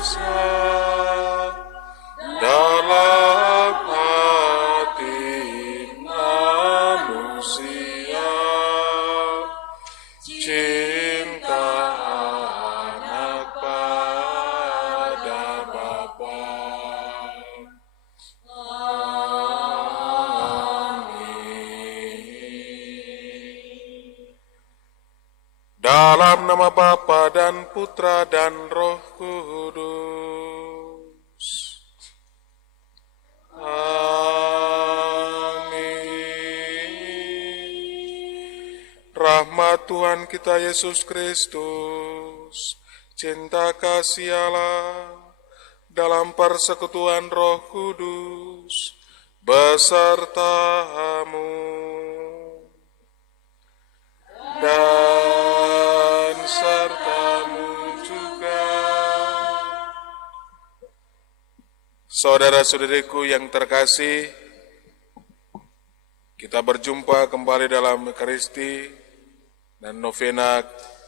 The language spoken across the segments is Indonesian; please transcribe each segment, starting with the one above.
kuasa dalam hati manusia, cinta anak pada Bapa. Dalam nama Bapa dan Putra dan Roh Kudus. Amin. Rahmat Tuhan kita Yesus Kristus, cinta kasih Allah, dalam persekutuan Roh Kudus, besertamu dan sertamu juga. Saudara-saudariku yang terkasih, kita berjumpa kembali dalam Ekaristi dan novena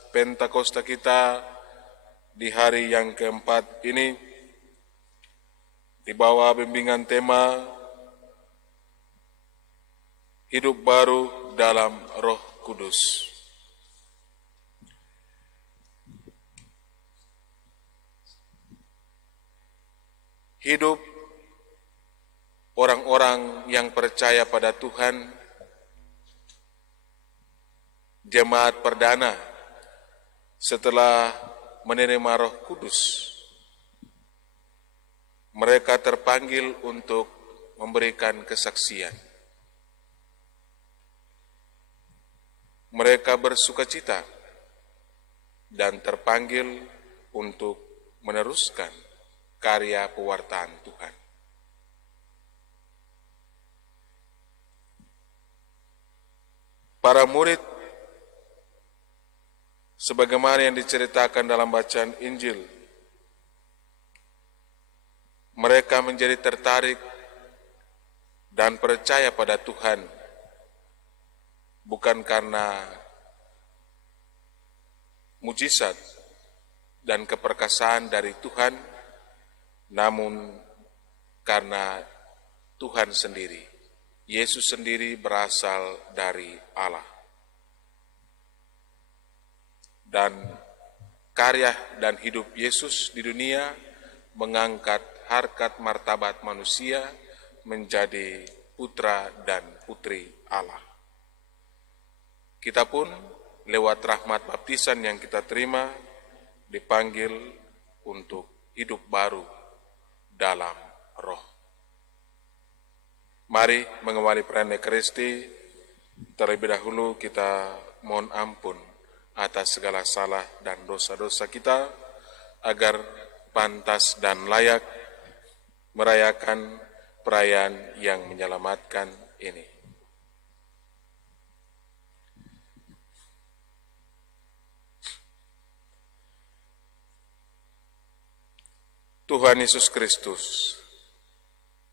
Pentakosta kita di hari yang keempat ini, di bawah bimbingan tema Hidup Baru dalam Roh Kudus. Hidup orang-orang yang percaya pada Tuhan, jemaat perdana setelah menerima Roh Kudus, mereka terpanggil untuk memberikan kesaksian. Mereka bersukacita dan terpanggil untuk meneruskan karya pewartaan Tuhan. Para murid, sebagaimana yang diceritakan dalam bacaan Injil, mereka menjadi tertarik dan percaya pada Tuhan, bukan karena mujizat dan keperkasaan dari Tuhan, namun karena Tuhan sendiri, Yesus sendiri berasal dari Allah. Dan karya dan hidup Yesus di dunia mengangkat harkat martabat manusia menjadi putra dan putri Allah. Kita pun lewat rahmat baptisan yang kita terima dipanggil untuk hidup baru dalam roh. Mari mengawali perayaan Ekaristi, terlebih dahulu kita mohon ampun atas segala salah dan dosa-dosa kita, agar pantas dan layak merayakan perayaan yang menyelamatkan ini. Tuhan Yesus Kristus,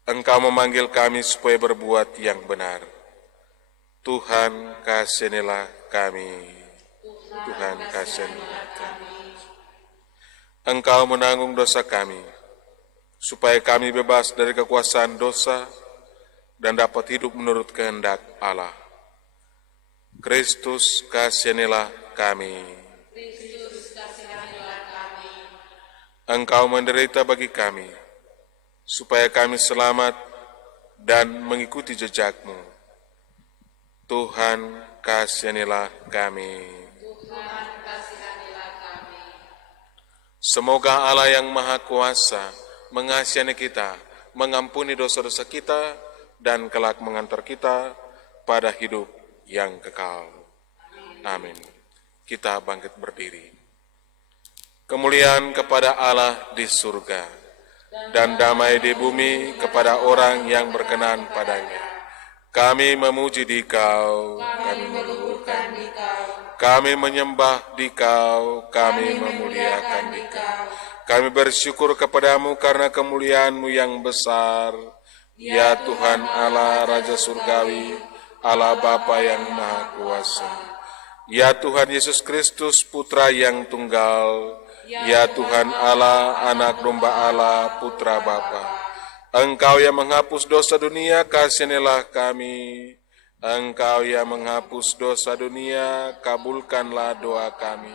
Engkau memanggil kami supaya berbuat yang benar. Tuhan, kasihanilah kami. Tuhan, kasihanilah kami. Engkau menanggung dosa kami, supaya kami bebas dari kekuasaan dosa dan dapat hidup menurut kehendak Allah. Kristus, kasihanilah kami. Engkau menderita bagi kami, supaya kami selamat dan mengikuti jejak-Mu. Tuhan, kasihanilah kami. Semoga Allah yang Maha Kuasa mengasihani kita, mengampuni dosa-dosa kita, dan kelak mengantar kita pada hidup yang kekal. Amin. Kita bangkit berdiri. Kemuliaan kepada Allah di surga, dan damai di bumi kepada orang yang berkenan padanya. Kami memuji Dikau, kami meluhurkan Dikau, kami menyembah Dikau, kami memuliakan Dikau. Kami bersyukur kepadamu karena kemuliaan-Mu yang besar, ya Tuhan Allah Raja Surgawi, Allah Bapa yang Maha Kuasa. Ya Tuhan Yesus Kristus, Putra yang tunggal, Ya Tuhan Allah, Anak Domba Allah, Putra Bapa, Engkau yang menghapus dosa dunia, kasihanilah kami. Engkau yang menghapus dosa dunia, kabulkanlah doa kami.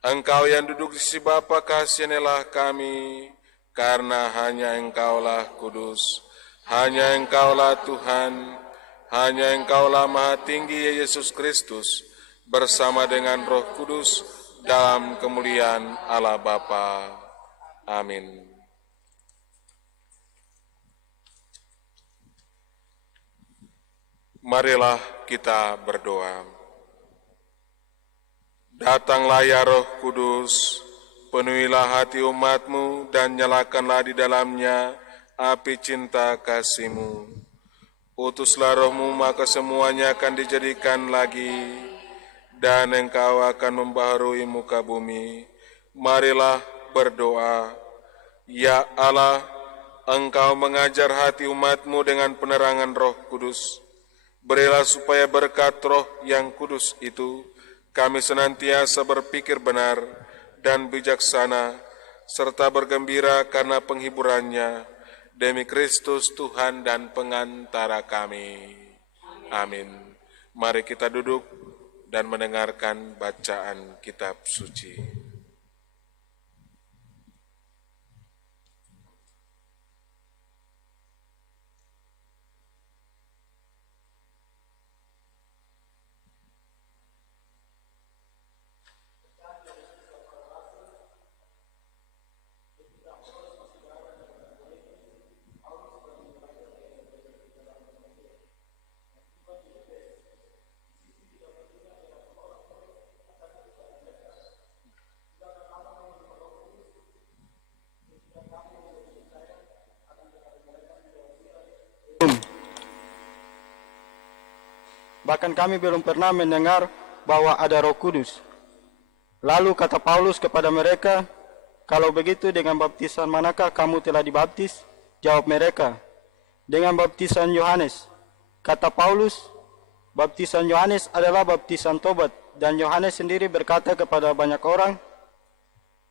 Engkau yang duduk di sisi Bapa, kasihanilah kami. Karena hanya Engkaulah kudus, hanya Engkaulah Tuhan, hanya Engkaulah Maha Tinggi, ya Yesus Kristus, bersama dengan Roh Kudus, dalam kemuliaan Allah Bapa. Amin. Marilah kita berdoa. Datanglah ya Roh Kudus, penuhilah hati umat-Mu dan nyalakanlah di dalamnya api cinta kasih-Mu. Utuslah Roh-Mu, maka semuanya akan dijadikan lagi, dan Engkau akan membaharui muka bumi. Marilah berdoa. Ya Allah, Engkau mengajar hati umat-Mu dengan penerangan Roh Kudus. Berilah supaya berkat Roh yang kudus itu, kami senantiasa berpikir benar dan bijaksana, serta bergembira karena penghiburannya, demi Kristus Tuhan dan pengantara kami. Amin. Mari kita duduk dan mendengarkan bacaan kitab suci. Bahkan kami belum pernah mendengar bahwa ada Roh Kudus. Lalu kata Paulus kepada mereka, kalau begitu dengan baptisan manakah kamu telah dibaptis? Jawab mereka, dengan baptisan Yohanes. Kata Paulus, baptisan Yohanes adalah baptisan tobat, dan Yohanes sendiri berkata kepada banyak orang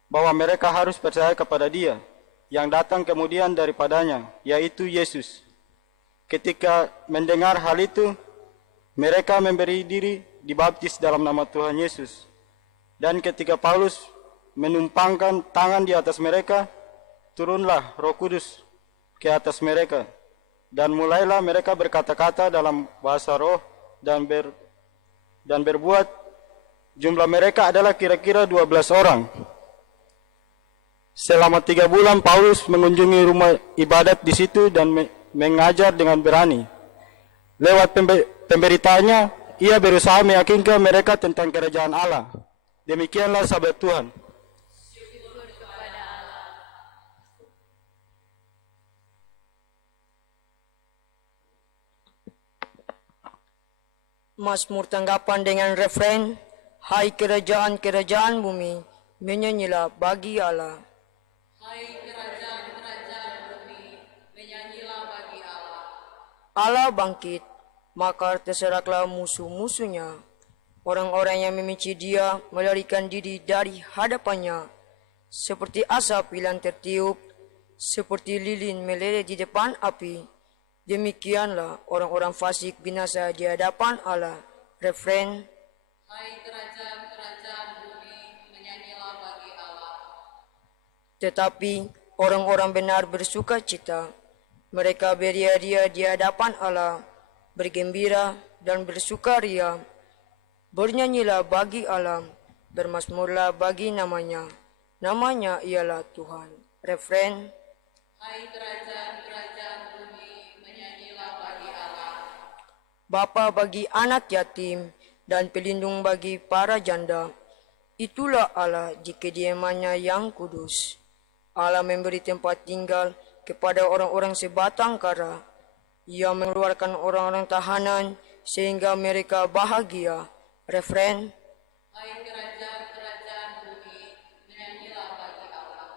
bahwa mereka harus percaya kepada Dia yang datang kemudian daripadanya, yaitu Yesus. Ketika mendengar hal itu, mereka memberi diri dibaptis dalam nama Tuhan Yesus. Dan ketika Paulus menumpangkan tangan di atas mereka, turunlah Roh Kudus ke atas mereka. Dan mulailah mereka berkata-kata dalam bahasa roh dan berbuat. Jumlah mereka adalah kira-kira 12 orang. Selama 3 bulan Paulus mengunjungi rumah ibadat di situ dan mengajar dengan berani. Lewat pemberitaannya, ia berusaha meyakinkan mereka tentang kerajaan Allah. Demikianlah sabda Tuhan. Mazmur tanggapan dengan refren, hai kerajaan-kerajaan bumi, menyanyilah bagi Allah. Hai kerajaan-kerajaan bumi, menyanyilah bagi Allah. Allah bangkit, maka terseraklah musuh-musuhnya. Orang-orang yang membenci Dia melarikan diri dari hadapannya. Seperti asap hilang tertiup, seperti lilin meleleh di depan api. Demikianlah orang-orang fasik binasa di hadapan Allah. Refren, Hai kerajaan-kerajaan bumi, menyanyilah bagi Allah. tetapi orang-orang benar bersuka cita. Mereka beria-ria di hadapan Allah, bergembira dan bersukaria. Bernyanyilah bagi Allah, bermazmurlah bagi namanya. Namanya ialah Tuhan. Refren, Hai kerajaan-kerajaan bumi, menyanyilah bagi Allah. Bapa bagi anak yatim dan pelindung bagi para janda. Itulah Allah di kediamannya yang kudus. Allah memberi tempat tinggal kepada orang-orang sebatang kara. Ia mengeluarkan orang-orang tahanan sehingga mereka bahagia. Refren, Hai kerajaan-kerajaan bumi, menyanyilah bagi Allah.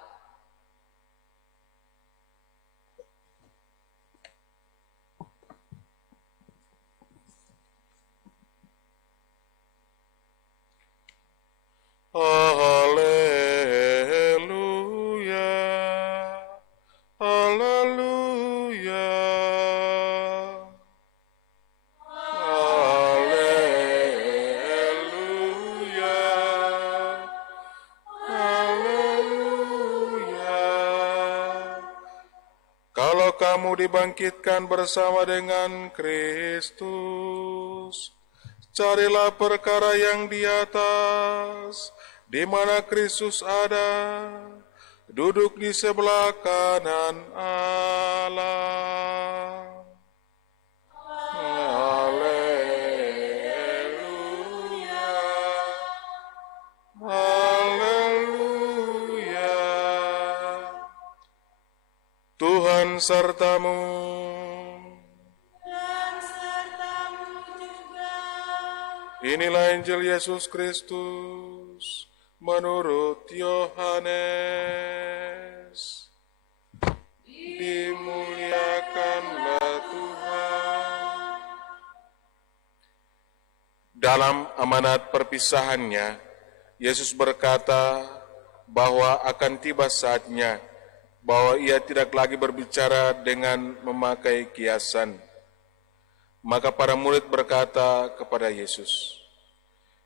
Haleluya. kamu dibangkitkan bersama dengan Kristus. Carilah perkara yang di atas, di mana Kristus ada, duduk di sebelah kanan Allah. Haleluya, haleluya. Tuhan sertamu. Inilah Injil Yesus Kristus menurut Yohanes. Dimuliakanlah Tuhan. Dalam amanat perpisahannya, Yesus berkata bahwa akan tiba saatnya bahwa ia tidak lagi berbicara dengan memakai kiasan. Maka para murid berkata kepada Yesus,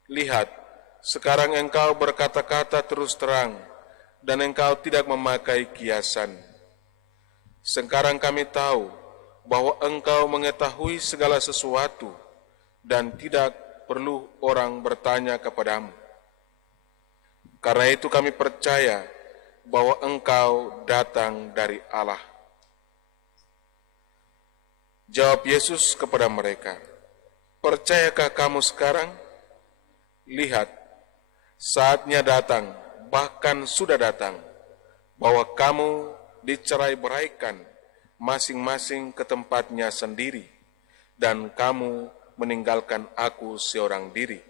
"Lihat, sekarang engkau berkata-kata terus terang, dan engkau tidak memakai kiasan. Sekarang kami tahu bahwa engkau mengetahui segala sesuatu, dan tidak perlu orang bertanya kepadamu. Karena itu kami percaya bahwa engkau datang dari Allah." Jawab Yesus kepada mereka, "Percayakah kamu sekarang? Lihat, saatnya datang, bahkan sudah datang, bahwa kamu dicerai-beraikan masing-masing ke tempatnya sendiri, dan kamu meninggalkan aku seorang diri.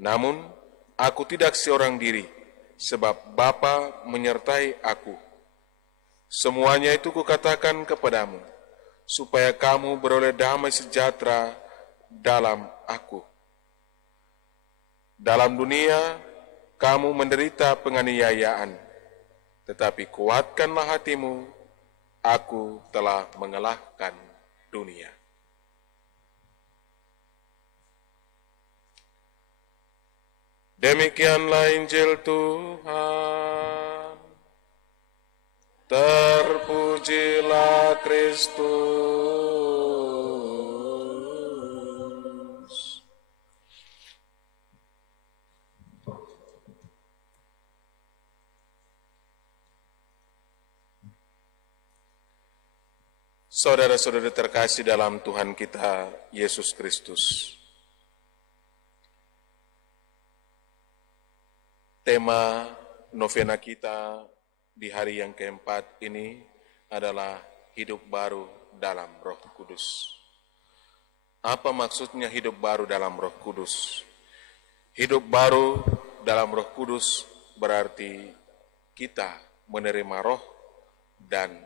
Namun, aku tidak seorang diri, sebab Bapa menyertai aku. Semuanya itu kukatakan kepadamu, supaya kamu beroleh damai sejahtera dalam aku. Dalam dunia, kamu menderita penganiayaan, tetapi kuatkanlah hatimu, aku telah mengalahkan dunia." Demikianlah Injil Tuhan. Terpujilah Kristus. Saudara-saudara terkasih dalam Tuhan kita Yesus Kristus, tema novena kita di hari yang keempat ini adalah hidup baru dalam Roh Kudus. Apa maksudnya hidup baru dalam Roh Kudus? Hidup baru dalam Roh Kudus berarti kita menerima Roh, dan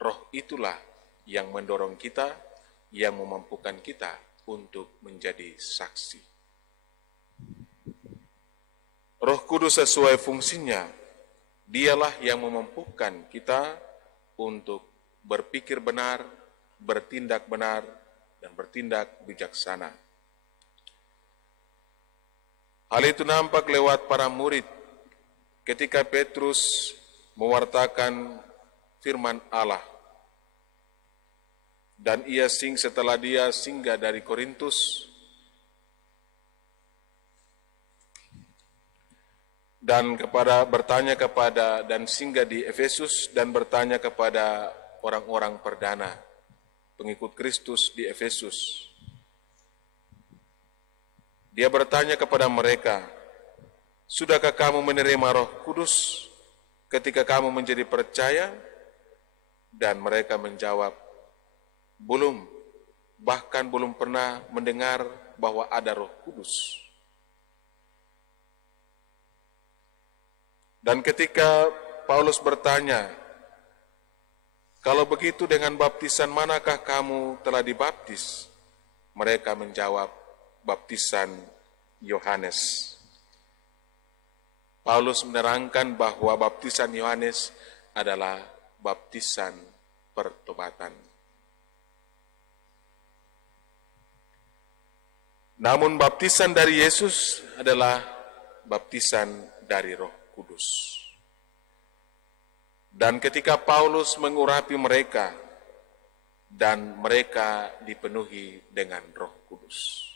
Roh itulah yang mendorong kita, yang memampukan kita untuk menjadi saksi. Roh Kudus sesuai fungsinya, Dialah yang memampukan kita untuk berpikir benar, bertindak benar, dan bertindak bijaksana. Hal itu nampak lewat para murid ketika Petrus mewartakan firman Allah. Dan setelah dia singgah dari Korintus, dan singgah di Efesus dan bertanya kepada orang-orang perdana, pengikut Kristus di Efesus. Dia bertanya kepada mereka, "Sudahkah kamu menerima Roh Kudus ketika kamu menjadi percaya?" Dan mereka menjawab, "Belum, bahkan belum pernah mendengar bahwa ada Roh Kudus." Dan ketika Paulus bertanya, "Kalau begitu dengan baptisan manakah kamu telah dibaptis?" Mereka menjawab, "Baptisan Yohanes." Paulus menerangkan bahwa baptisan Yohanes adalah baptisan pertobatan. Namun baptisan dari Yesus adalah baptisan dari Roh Kudus. Dan ketika Paulus mengurapi mereka, dan mereka dipenuhi dengan Roh Kudus.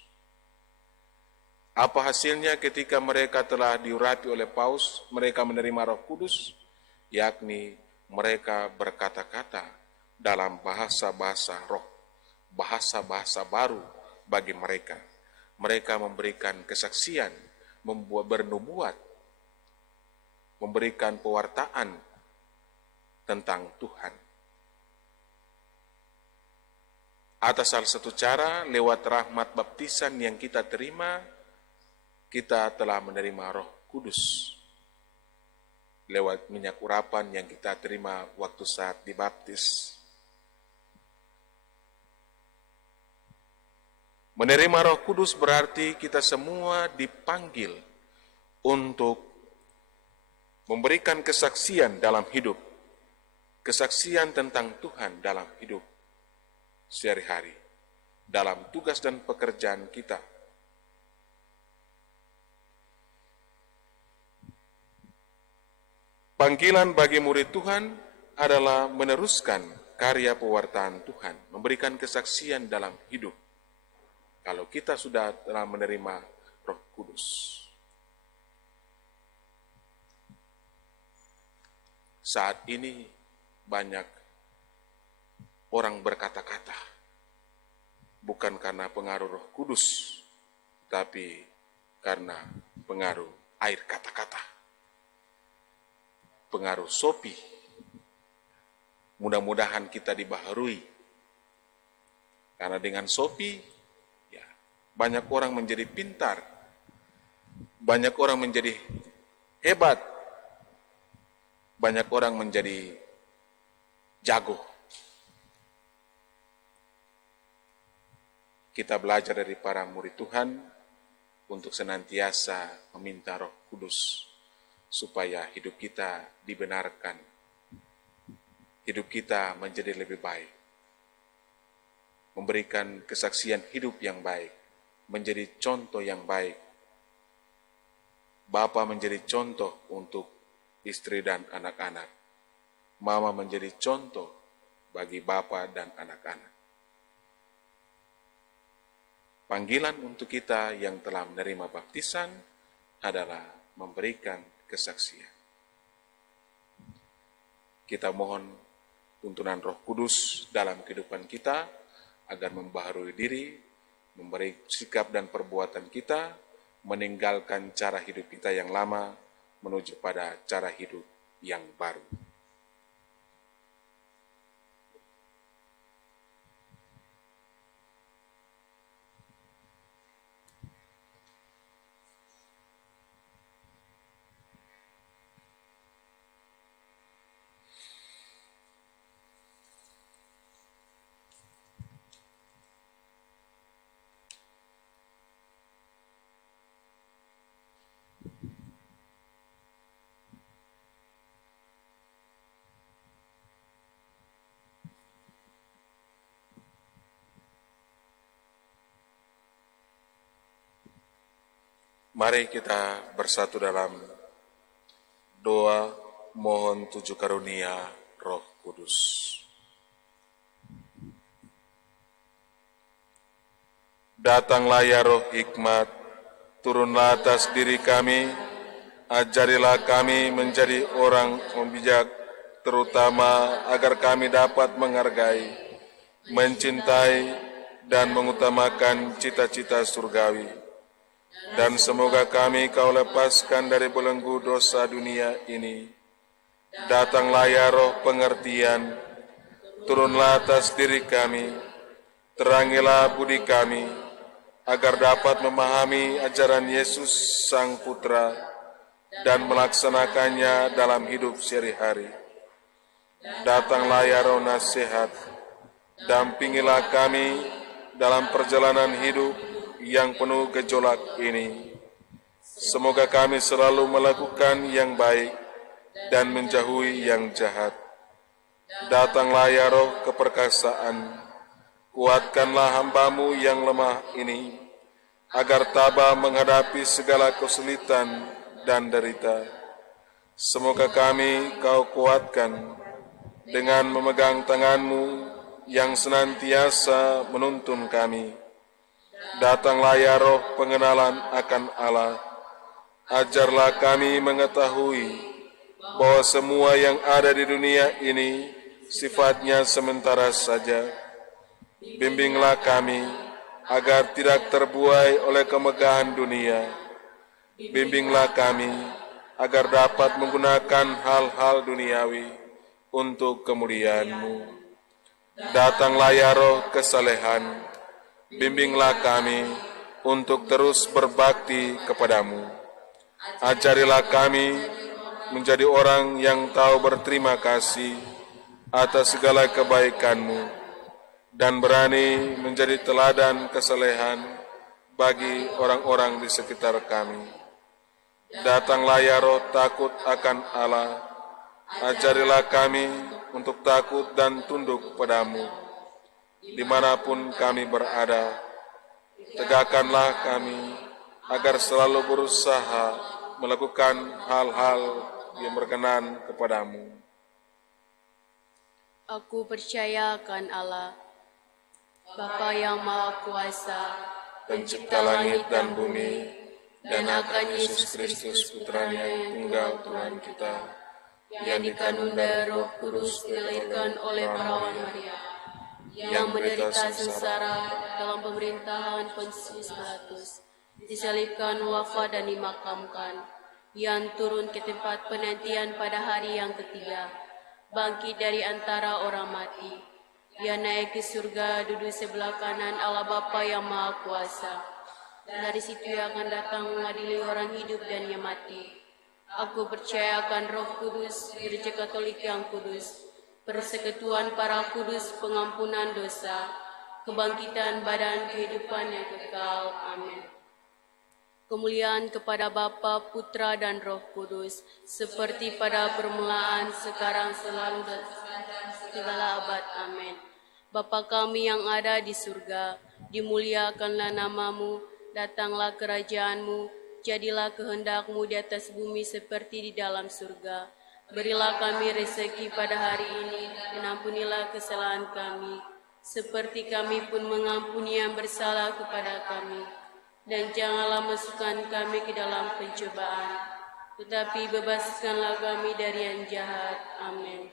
Apa hasilnya ketika mereka telah diurapi oleh Paulus, mereka menerima Roh Kudus, yakni mereka berkata-kata dalam bahasa-bahasa roh, bahasa-bahasa baru bagi mereka. Mereka memberikan kesaksian, bernubuat, memberikan pewartaan tentang Tuhan. Atas salah satu cara, lewat rahmat baptisan yang kita terima, kita telah menerima Roh Kudus. Lewat minyak urapan yang kita terima waktu saat dibaptis. Menerima Roh Kudus berarti kita semua dipanggil untuk memberikan kesaksian dalam hidup. Kesaksian tentang Tuhan dalam hidup sehari-hari, dalam tugas dan pekerjaan kita. Panggilan bagi murid Tuhan adalah meneruskan karya pewartaan Tuhan, memberikan kesaksian dalam hidup. Kalau kita sudah telah menerima Roh Kudus. Saat ini banyak orang berkata-kata, bukan karena pengaruh Roh Kudus, tapi karena pengaruh air kata-kata, pengaruh sopi. Mudah-mudahan kita dibaharui, karena dengan sopi, ya, banyak orang menjadi pintar, banyak orang menjadi hebat, banyak orang menjadi jago. Kita belajar dari para murid Tuhan untuk senantiasa meminta Roh Kudus supaya hidup kita dibenarkan, hidup kita menjadi lebih baik, memberikan kesaksian hidup yang baik, menjadi contoh yang baik. Bapa menjadi contoh untuk istri dan anak-anak, mama menjadi contoh bagi bapa dan anak-anak. Panggilan untuk kita yang telah menerima baptisan adalah memberikan kesaksian. Kita mohon tuntunan Roh Kudus dalam kehidupan kita agar membaharui diri, memberi sikap dan perbuatan kita, meninggalkan cara hidup kita yang lama menuju pada cara hidup yang baru. Mari kita bersatu dalam doa mohon 7 karunia Roh Kudus. Datanglah ya Roh Hikmat, turunlah atas diri kami, ajarilah kami menjadi orang bijak, terutama agar kami dapat menghargai, mencintai, dan mengutamakan cita-cita surgawi. Dan semoga kami kau lepaskan dari belenggu dosa dunia ini. Datanglah ya Roh pengertian, turunlah atas diri kami, terangilah budi kami, agar dapat memahami ajaran Yesus Sang Putra dan melaksanakannya dalam hidup sehari-hari. Datanglah ya Roh nasihat, dampingilah kami dalam perjalanan hidup yang penuh gejolak ini. Semoga kami selalu melakukan yang baik dan menjauhi yang jahat. Datanglah ya Roh keperkasaan, kuatkanlah hamba-Mu yang lemah ini, agar tabah menghadapi segala kesulitan dan derita. Semoga kami Kau kuatkan dengan memegang tangan-Mu yang senantiasa menuntun kami. Datanglah ya Roh pengenalan akan Allah. Ajarlah kami mengetahui bahwa semua yang ada di dunia ini sifatnya sementara saja. Bimbinglah kami agar tidak terbuai oleh kemegahan dunia. Bimbinglah kami agar dapat menggunakan hal-hal duniawi untuk kemuliaan-Mu. Datanglah ya Roh kesalehan, bimbinglah kami untuk terus berbakti kepadamu. Ajarilah kami menjadi orang yang tahu berterima kasih atas segala kebaikan-Mu dan berani menjadi teladan kesalehan bagi orang-orang di sekitar kami. Datanglah ya Roh takut akan Allah, ajarilah kami untuk takut dan tunduk padamu. Dimanapun kami berada, tegakkanlah kami agar selalu berusaha melakukan hal-hal yang berkenan kepadamu. Aku percaya akan Allah, Bapa yang Maha Kuasa, Pencipta langit dan bumi, dan akan Yesus Kristus Putranya yang tunggal Tuhan kita, yang dikandung dari Roh Kudus, dilahirkan oleh perawan Maria, yang menderita sengsara dalam pemerintahan Pontius Pilatus, disalibkan, wafat dan dimakamkan, yang turun ke tempat penantian pada hari yang ketiga, bangkit dari antara orang mati, yang naik ke surga, duduk sebelah kanan Allah Bapa yang Maha Kuasa. Dari situ ia akan datang mengadili orang hidup dan yang mati. Aku percaya akan Roh Kudus, Gereja Katolik yang kudus, persekutuan para kudus, pengampunan dosa, kebangkitan badan, kehidupan yang kekal. Amin. Kemuliaan kepada Bapa, Putra dan Roh Kudus, seperti pada permulaan, sekarang, selalu dan segala abad. Amin. Bapa kami yang ada di surga, dimuliakanlah nama-Mu, datanglah kerajaan-Mu, jadilah kehendak-Mu di atas bumi seperti di dalam surga. Berilah kami rezeki pada hari ini, dan ampunilah kesalahan kami, seperti kami pun mengampuni yang bersalah kepada kami. Dan janganlah masukkan kami ke dalam pencobaan, tetapi bebaskanlah kami dari yang jahat. Amin.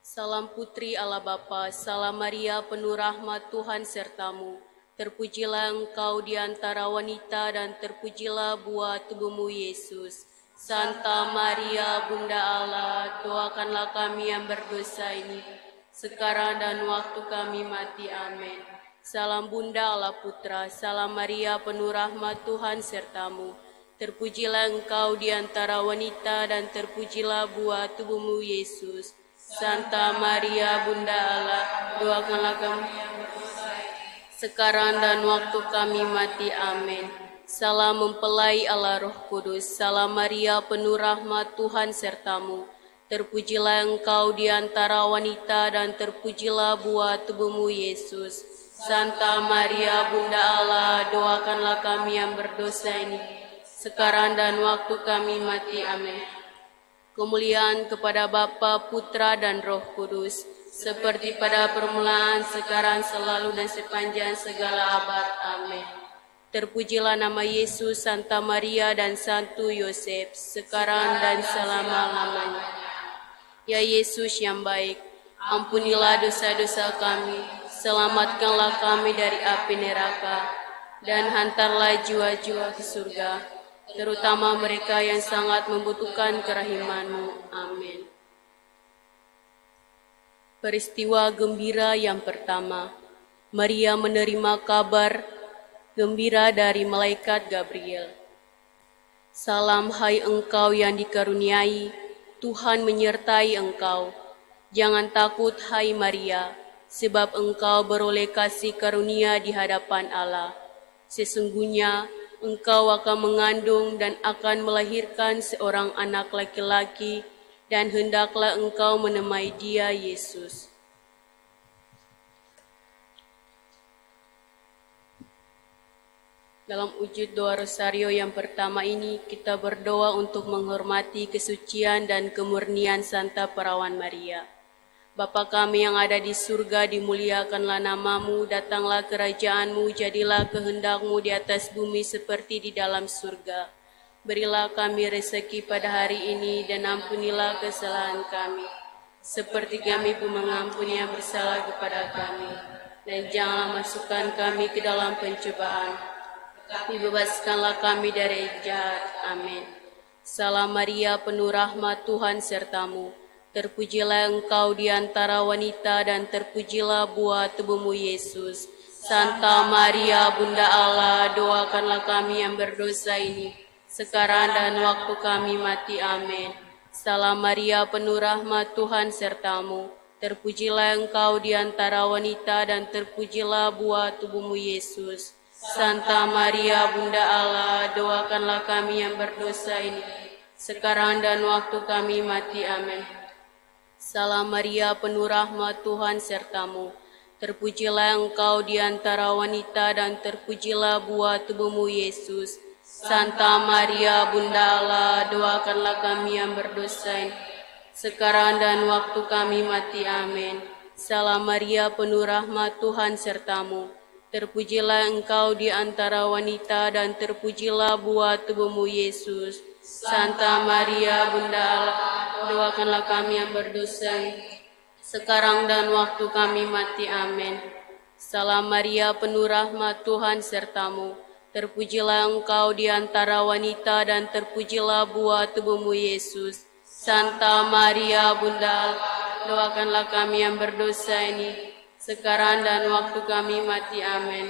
Salam Putri Allah Bapa, salam Maria penuh rahmat Tuhan sertamu. Terpujilah engkau di antara wanita dan terpujilah buah tubuhmu Yesus. Santa Maria Bunda Allah, doakanlah kami yang berdosa ini, sekarang dan waktu kami mati. Amin. Salam Bunda Allah Putra, salam Maria penuh rahmat Tuhan sertamu. Terpujilah engkau di antara wanita dan terpujilah buah tubuhmu Yesus. Santa Maria Bunda Allah, doakanlah kami yang berdosa sekarang dan waktu kami mati. Amin. Salam mempelai Allah Roh Kudus, salam Maria penuh rahmat Tuhan sertamu. Terpujilah engkau di antara wanita dan terpujilah buah tubuhmu Yesus. Santa Maria Bunda Allah, doakanlah kami yang berdosa ini, sekarang dan waktu kami mati. Amin. Kemuliaan kepada Bapa, Putra dan Roh Kudus, seperti pada permulaan, sekarang, selalu, dan sepanjang segala abad. Amin. Terpujilah nama Yesus, Santa Maria, dan Santo Yosef, sekarang dan selama-lamanya. Ya Yesus yang baik, ampunilah dosa-dosa kami, selamatkanlah kami dari api neraka, dan hantarlah jiwa-jiwa ke surga, terutama mereka yang sangat membutuhkan kerahiman-Mu. Amin. Peristiwa gembira yang pertama, Maria menerima kabar gembira dari malaikat Gabriel. Salam hai engkau yang dikaruniai, Tuhan menyertai engkau. Jangan takut hai Maria, sebab engkau beroleh kasih karunia di hadapan Allah. Sesungguhnya engkau akan mengandung dan akan melahirkan seorang anak laki-laki, dan hendaklah engkau menamai dia Yesus. Dalam wujud doa rosario yang pertama ini, kita berdoa untuk menghormati kesucian dan kemurnian Santa Perawan Maria. Bapa kami yang ada di surga, dimuliakanlah namamu, datanglah kerajaanmu, jadilah kehendakmu di atas bumi seperti di dalam surga. Berilah kami rezeki pada hari ini dan ampunilah kesalahan kami, seperti kami pun mengampuni yang bersalah kepada kami. Dan janganlah masukkan kami ke dalam pencobaan, tapi bebaskanlah kami dari jahat. Amin. Salam Maria, penuh rahmat, Tuhan sertamu. Terpujilah engkau di antara wanita dan terpujilah buah tubuhmu Yesus. Santa Maria, Bunda Allah, doakanlah kami yang berdosa ini, sekarang dan waktu kami mati. Amin. Salam Maria, penuh rahmat, Tuhan sertamu. Terpujilah engkau di antara wanita dan terpujilah buah tubuhmu Yesus. Santa Maria, Bunda Allah, doakanlah kami yang berdosa ini, sekarang dan waktu kami mati. Amin. Salam Maria, penuh rahmat, Tuhan sertamu. Terpujilah engkau di antara wanita dan terpujilah buah tubuhmu Yesus. Santa Maria, Bunda Allah, doakanlah kami yang berdosa ini, sekarang dan waktu kami mati. Amin. Salam Maria, penuh rahmat, Tuhan sertamu. Terpujilah engkau di antara wanita dan terpujilah buah tubuhmu Yesus. Santa Maria, Bunda Allah, doakanlah kami yang berdosa ini, sekarang dan waktu kami mati. Amin. Salam Maria, penuh rahmat, Tuhan sertamu. Terpujilah engkau di antara wanita dan terpujilah buah tubuhmu Yesus. Santa Maria, Bunda Allah, doakanlah kami yang berdosa ini, sekarang dan waktu kami mati. Amin.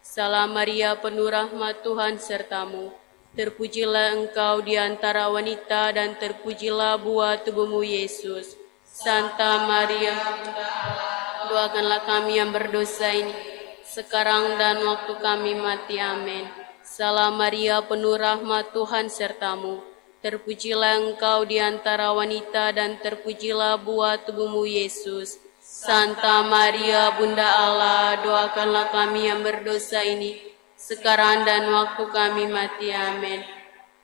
Salam Maria, penuh rahmat, Tuhan sertamu. Terpujilah engkau di antara wanita dan terpujilah buah tubuhmu Yesus. Santa Maria, doakanlah kami yang berdosa ini, sekarang dan waktu kami mati. Amin. Salam Maria, penuh rahmat, Tuhan sertamu. Terpujilah engkau di antara wanita dan terpujilah buah tubuhmu Yesus. Santa Maria, Bunda Allah, doakanlah kami yang berdosa ini, sekarang dan waktu kami mati. Amin.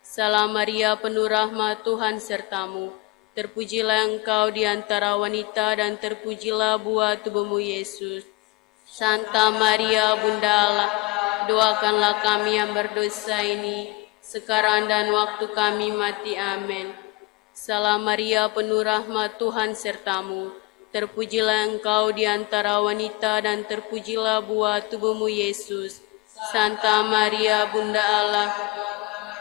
Salam Maria, penuh rahmat, Tuhan sertamu. Terpujilah engkau di antara wanita dan terpujilah buah tubuhmu Yesus. Santa Maria, Bunda Allah, doakanlah kami yang berdosa ini, sekarang dan waktu kami mati. Amin. Salam Maria, penuh rahmat, Tuhan sertamu. Terpujilah engkau di antara wanita dan terpujilah buah tubuhmu Yesus. Santa Maria, Bunda Allah,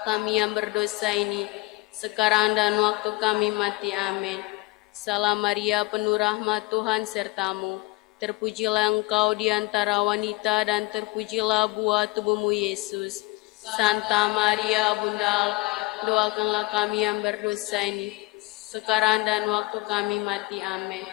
kami yang berdosa ini, sekarang dan waktu kami mati. Amin. Salam Maria, penuh rahmat, Tuhan sertamu. Terpujilah engkau di antara wanita dan terpujilah buah tubuhmu Yesus. Santa Maria, Bunda Allah, doakanlah kami yang berdosa ini, sekarang dan waktu kami mati. Amin.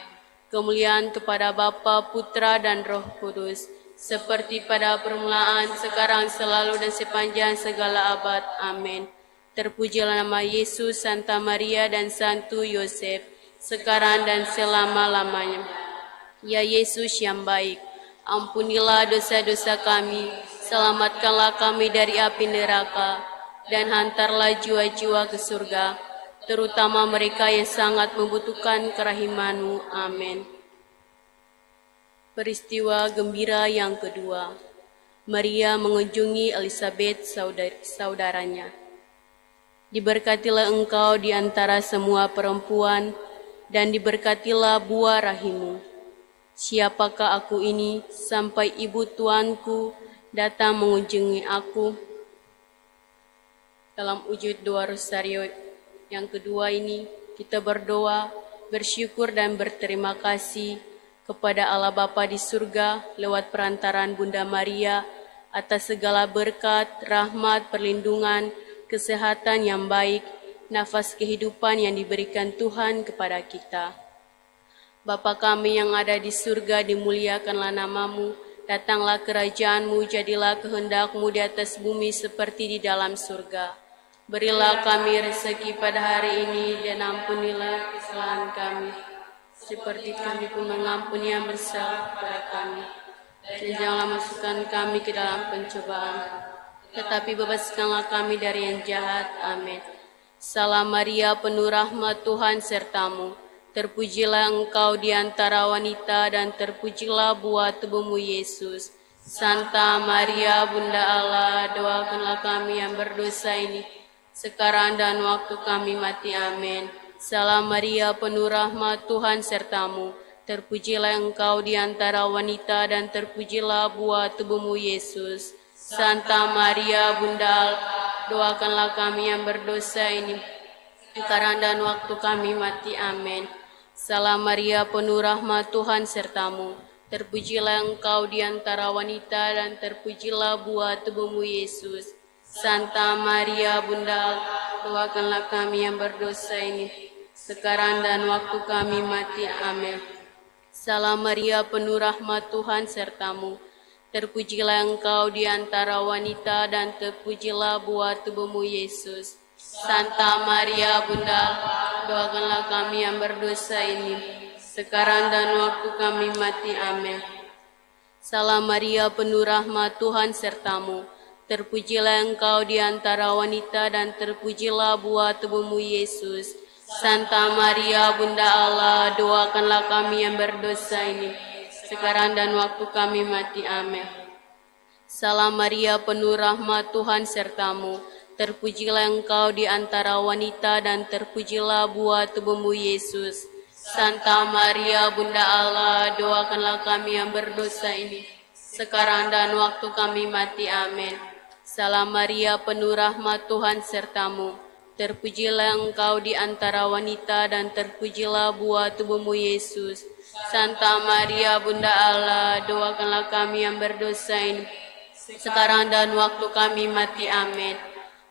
Kemuliaan kepada Bapa, Putra, dan Roh Kudus, seperti pada permulaan, sekarang, selalu, dan sepanjang segala abad. Amin. Terpujilah nama Yesus, Santa Maria, dan Santo Yosef, sekarang dan selama-lamanya. Ya Yesus yang baik, ampunilah dosa-dosa kami, selamatkanlah kami dari api neraka, dan hantarlah jiwa-jiwa ke surga, terutama mereka yang sangat membutuhkan kerahiman-Mu. Amin. Peristiwa gembira yang kedua, Maria mengunjungi Elizabeth, saudaranya. Diberkatilah engkau di antara semua perempuan, dan diberkatilah buah rahimmu. Siapakah aku ini sampai ibu tuanku datang mengunjungi aku? Dalam wujud doa rosario yang kedua ini, kita berdoa, bersyukur dan berterima kasih kepada Allah Bapa di surga lewat perantaraan Bunda Maria atas segala berkat, rahmat, perlindungan, kesehatan yang baik, nafas kehidupan yang diberikan Tuhan kepada kita. Bapa kami yang ada di surga, dimuliakanlah namamu, datanglah kerajaan-Mu, jadilah kehendak-Mu di atas bumi seperti di dalam surga. Berilah kami rezeki pada hari ini, dan ampunilah kesalahan kami, seperti kami pun mengampuni yang bersalah kepada kami. Dan janganlah masukkan kami ke dalam pencobaan, tetapi bebaskanlah kami dari yang jahat. Amin. Salam Maria, penuh rahmat, Tuhan sertamu. Terpujilah engkau di antara wanita, dan terpujilah buah tubuhmu, Yesus. Santa Maria, Bunda Allah, doakanlah kami yang berdosa ini, sekarang dan waktu kami mati. Amin. Salam Maria, penuh rahmat, Tuhan sertamu. Terpujilah engkau di antara wanita, dan terpujilah buah tubuhmu, Yesus. Santa Maria, Bunda Allah, doakanlah kami yang berdosa ini, sekarang dan waktu kami mati. Amin. Salam Maria, penuh rahmat, Tuhan sertamu. Terpujilah engkau di antara wanita, dan terpujilah buah tubuhmu, Yesus. Santa Maria, Bunda Allah, doakanlah kami yang berdosa ini, sekarang dan waktu kami mati. Amin. Salam Maria, penuh rahmat, Tuhan sertamu. Terpujilah engkau di antara wanita, dan terpujilah buah tubuhmu, Yesus. Santa Maria, Bunda Allah, doakanlah kami yang berdosa ini, sekarang dan waktu kami mati. Amin. Salam Maria, penuh rahmat, Tuhan sertamu. Terpujilah engkau di antara wanita, dan terpujilah buah tubuhmu, Yesus. Santa Maria, Bunda Allah, doakanlah kami yang berdosa ini, sekarang dan waktu kami mati. Amin. Salam Maria, penuh rahmat, Tuhan sertamu. Terpujilah engkau di antara wanita, dan terpujilah buah tubuhmu, Yesus. Santa Maria, Bunda Allah, doakanlah kami yang berdosa ini, sekarang dan waktu kami mati. Amin. Salam Maria, penuh rahmat, Tuhan sertamu. Terpujilah engkau di antara wanita, dan terpujilah buah tubuhmu, Yesus. Santa Maria, Bunda Allah, doakanlah kami yang berdosa ini, sekarang dan waktu kami mati. Amin.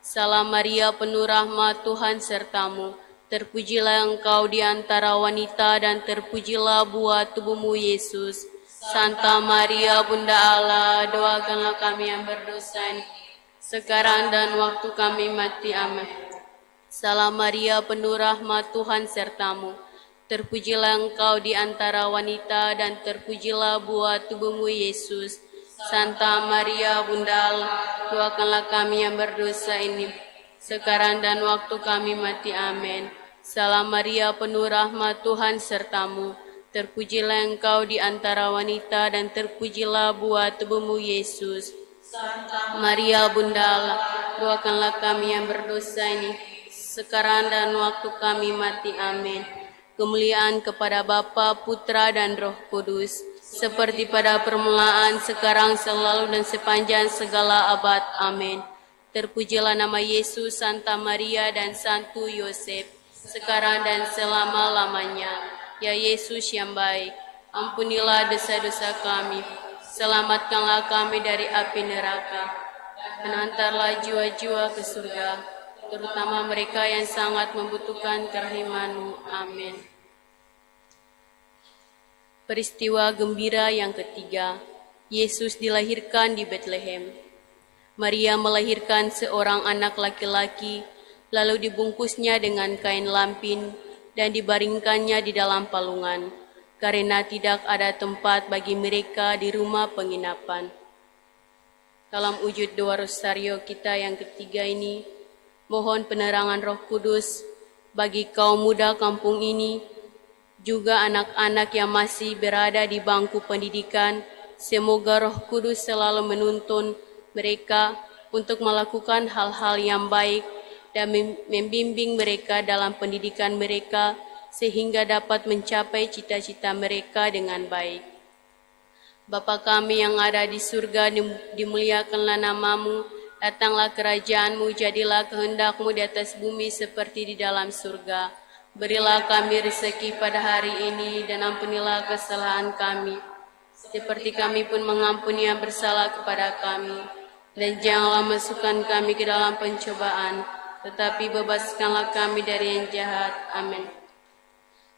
Salam Maria, penuh rahmat, Tuhan sertamu. Terpujilah engkau di antara wanita, dan terpujilah buah tubuhmu, Yesus. Santa Maria, Bunda Allah, doakanlah kami yang berdosa ini, sekarang dan waktu kami mati. Amin. Salam Maria, penuh rahmat, Tuhan sertamu. Terpujilah engkau di antara wanita, dan terpujilah buah tubuhmu, Yesus. Santa Maria, Bunda Allah, doakanlah kami yang berdosa ini, sekarang dan waktu kami mati. Amin. Salam Maria, penuh rahmat, Tuhan sertamu. Terpujilah engkau di antara wanita, dan terpujilah buah tubuhmu, Yesus. Santa Maria, Bunda Allah, doakanlah kami yang berdosa ini, sekarang dan waktu kami mati. Amin. Kemuliaan kepada Bapa, Putra, dan Roh Kudus, seperti pada permulaan, sekarang, selalu, dan sepanjang segala abad. Amin. Terpujilah nama Yesus, Santa Maria, dan Santo Yosef, sekarang dan selama-lamanya. Ya Yesus yang baik, ampunilah dosa-dosa kami, selamatkanlah kami dari api neraka, dan hantarlah jiwa-jiwa ke surga, terutama mereka yang sangat membutuhkan kerahiman-Mu. Amin. Peristiwa gembira yang ketiga, Yesus dilahirkan di Betlehem. Maria melahirkan seorang anak laki-laki, lalu dibungkusnya dengan kain lampin dan dibaringkannya di dalam palungan, karena tidak ada tempat bagi mereka di rumah penginapan. Dalam wujud doa rosario kita yang ketiga ini, mohon penerangan Roh Kudus bagi kaum muda kampung ini, juga anak-anak yang masih berada di bangku pendidikan. Semoga Roh Kudus selalu menuntun mereka untuk melakukan hal-hal yang baik dan membimbing mereka dalam pendidikan mereka, sehingga dapat mencapai cita-cita mereka dengan baik. Bapa kami yang ada di surga, dimuliakanlah nama-Mu, datanglah kerajaan-Mu, jadilah kehendak-Mu di atas bumi seperti di dalam surga. Berilah kami rezeki pada hari ini, dan ampunilah kesalahan kami, seperti kami pun mengampuni yang bersalah kepada kami. Dan janganlah masukkan kami ke dalam pencobaan, tetapi bebaskanlah kami dari yang jahat. Amin.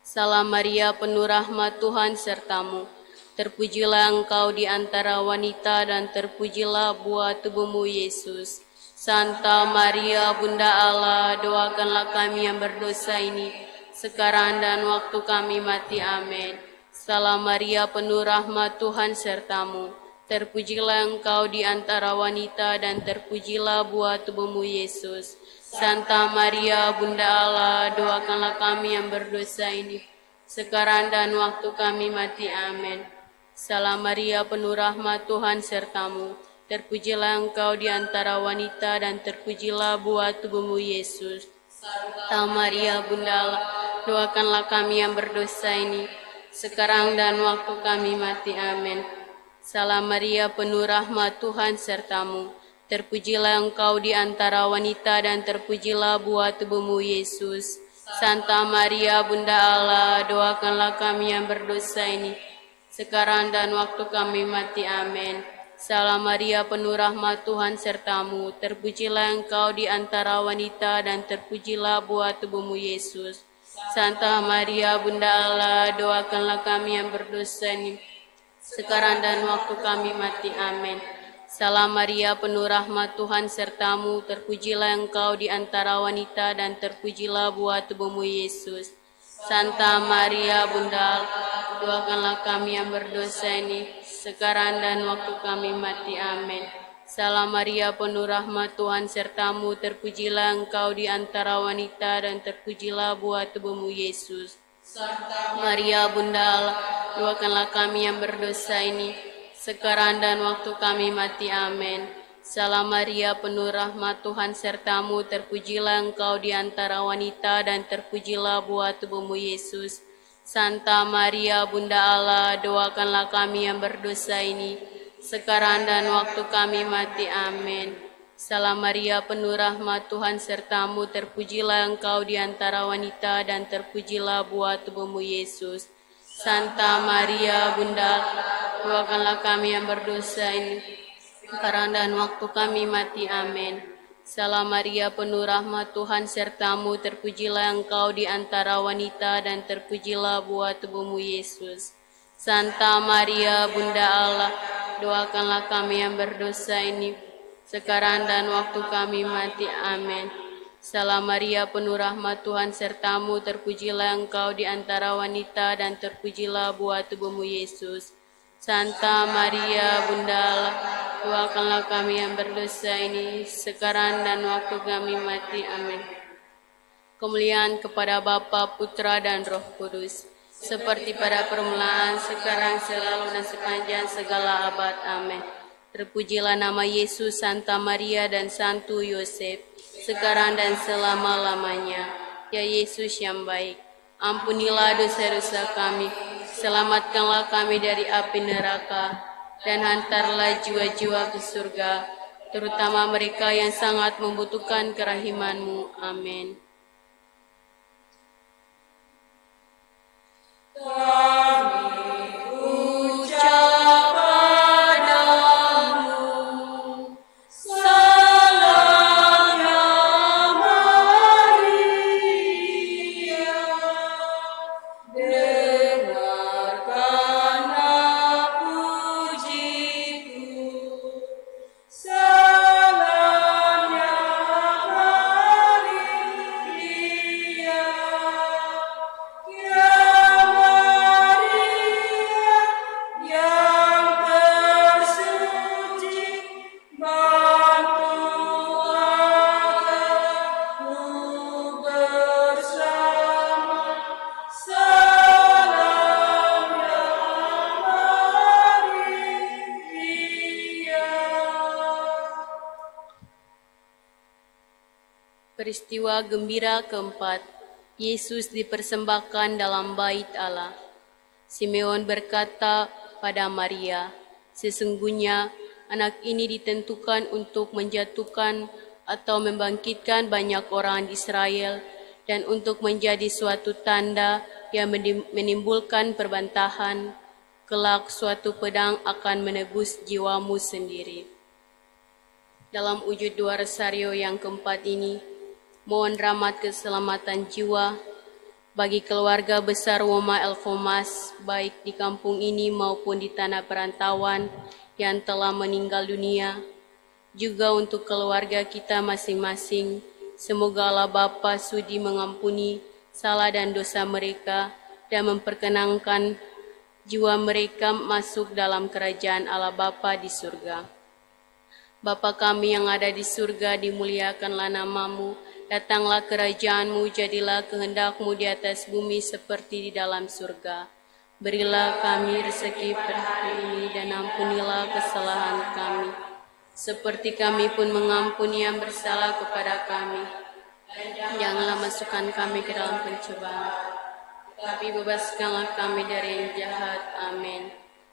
Salam Maria, penuh rahmat, Tuhan sertamu. Terpujilah engkau di antara wanita, dan terpujilah buah tubuhmu, Yesus. Santa Maria, Bunda Allah, doakanlah kami yang berdosa ini, sekarang dan waktu kami mati. Amin. Salam Maria, penuh rahmat, Tuhan sertamu. Terpujilah engkau di antara wanita dan terpujilah buah tubuhmu Yesus. Santa Maria Bunda Allah, doakanlah kami yang berdosa ini, sekarang dan waktu kami mati. Amin. Salam Maria, penuh rahmat, Tuhan sertamu. Terpujilah engkau di antara wanita dan terpujilah buah tubuhmu Yesus. Santa Maria Bunda Allah, doakanlah kami yang berdosa ini, sekarang dan waktu kami mati. Amin. Salam Maria, penuh rahmat, Tuhan sertamu. Terpujilah engkau di antara wanita dan terpujilah buah tubuhmu Yesus. Santa Maria Bunda Allah, doakanlah kami yang berdosa ini, sekarang dan waktu kami mati. Amin. Salam Maria, penuh rahmat, Tuhan sertamu. Terpujilah engkau di antara wanita dan terpujilah buah tubuhmu Yesus. Santa Maria Bunda Allah, doakanlah kami yang berdosa ini, sekarang dan waktu kami mati. Amin. Salam Maria, penuh rahmat, Tuhan sertamu. Terpujilah engkau di antara wanita dan terpujilah buah tubuhmu Yesus. Santa Maria Bunda Allah, doakanlah kami yang berdosa ini, sekarang dan waktu kami mati. Amin. Salam Maria, penuh rahmat, Tuhan sertamu. Terpujilah engkau di antara wanita dan terpujilah buah tubuhmu Yesus. Santa Maria Bunda Allah, doakanlah kami yang berdosa ini, sekarang dan waktu kami mati. Amin. Salam Maria, penuh rahmat, Tuhan sertamu. Terpujilah engkau di antara wanita dan terpujilah buah tubuhmu Yesus. Santa Maria Bunda Allah, doakanlah kami yang berdosa ini, sekarang dan waktu kami mati. Amin. Salam Maria, penuh rahmat, Tuhan sertamu. Terpujilah engkau di antara wanita dan terpujilah buah tubuhmu Yesus. Santa Maria Bunda Allah, doakanlah kami yang berdosa ini, sekarang dan waktu kami mati. Amin. Salam Maria, penuh rahmat, Tuhan sertamu. Terpujilah engkau di antara wanita dan terpujilah buah tubuhmu Yesus. Santa Maria Bunda Allah, doakanlah kami yang berdosa ini, sekarang dan waktu kami mati. Amin. Salam Maria, penuh rahmat, Tuhan sertamu. Terpujilah engkau di antara wanita dan terpujilah buah tubuhmu Yesus. Santa Maria Bunda Allah, doakanlah kami yang berdosa ini, sekarang dan waktu kami mati. Amin. Kemuliaan kepada Bapa, Putra, dan Roh Kudus, seperti pada permulaan, sekarang, selalu, dan sepanjang segala abad. Amin. Terpujilah nama Yesus, Santa Maria, dan Santo Yosef, sekarang dan selama-lamanya. Ya Yesus yang baik, ampunilah dosa-dosa kami, selamatkanlah kami dari api neraka, dan hantarlah jiwa-jiwa ke surga, terutama mereka yang sangat membutuhkan kerahiman-Mu. Amin. Peristiwa gembira keempat, Yesus dipersembahkan dalam bait Allah. Simeon berkata pada Maria, sesungguhnya anak ini ditentukan untuk menjatuhkan atau membangkitkan banyak orang di Israel dan untuk menjadi suatu tanda yang menimbulkan perbantahan. Kelak suatu pedang akan menebus jiwamu sendiri. Dalam wujud dua rosario yang keempat ini, mohon rahmat keselamatan jiwa bagi keluarga besar Woma Elfomas, baik di kampung ini maupun di tanah perantauan yang telah meninggal dunia, juga untuk keluarga kita masing-masing. Semoga Allah Bapa sudi mengampuni salah dan dosa mereka dan memperkenankan jiwa mereka masuk dalam kerajaan Allah Bapa di surga. Bapa kami yang ada di surga, dimuliakanlah namamu, datanglah kerajaanmu, jadilah kehendakmu di atas bumi seperti di dalam surga. Berilah kami rezeki per hari ini dan ampunilah kesalahan kami, seperti kami pun mengampuni yang bersalah kepada kami. Janganlah masukkan kami ke dalam pencobaan, tapi bebaskanlah kami dari yang jahat. Amin.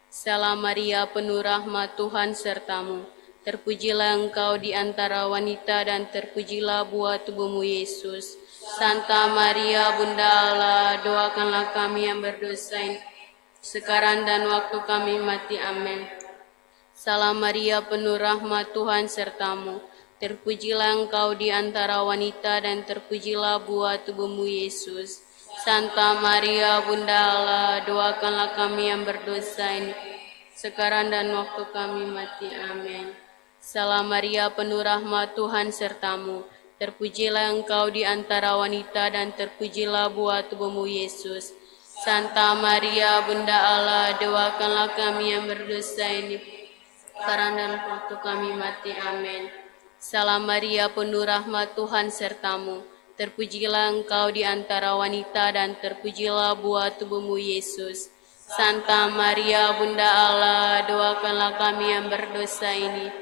Salam Maria, penuh rahmat, Tuhan sertamu. Terpujilah engkau di antara wanita dan terpujilah buah tubuhmu Yesus. Santa Maria, Bunda Allah, doakanlah kami yang berdosa ini, sekarang dan waktu kami mati. Amin. Salam Maria, penuh rahmat, Tuhan sertamu. Terpujilah engkau di antara wanita dan terpujilah buah tubuhmu Yesus. Santa Maria, Bunda Allah, doakanlah kami yang berdosa ini, sekarang dan waktu kami mati. Amin. Salam Maria, penuh rahmat, Tuhan sertamu. Terpujilah engkau di antara wanita dan terpujilah buah tubuhmu Yesus. Santa Maria, Bunda Allah, doakanlah kami yang berdosa ini, sekarang dan waktu kami mati. Amin. Salam Maria, penuh rahmat, Tuhan sertamu. Terpujilah engkau di antara wanita dan terpujilah buah tubuhmu Yesus. Santa Maria, Bunda Allah, doakanlah kami yang berdosa ini,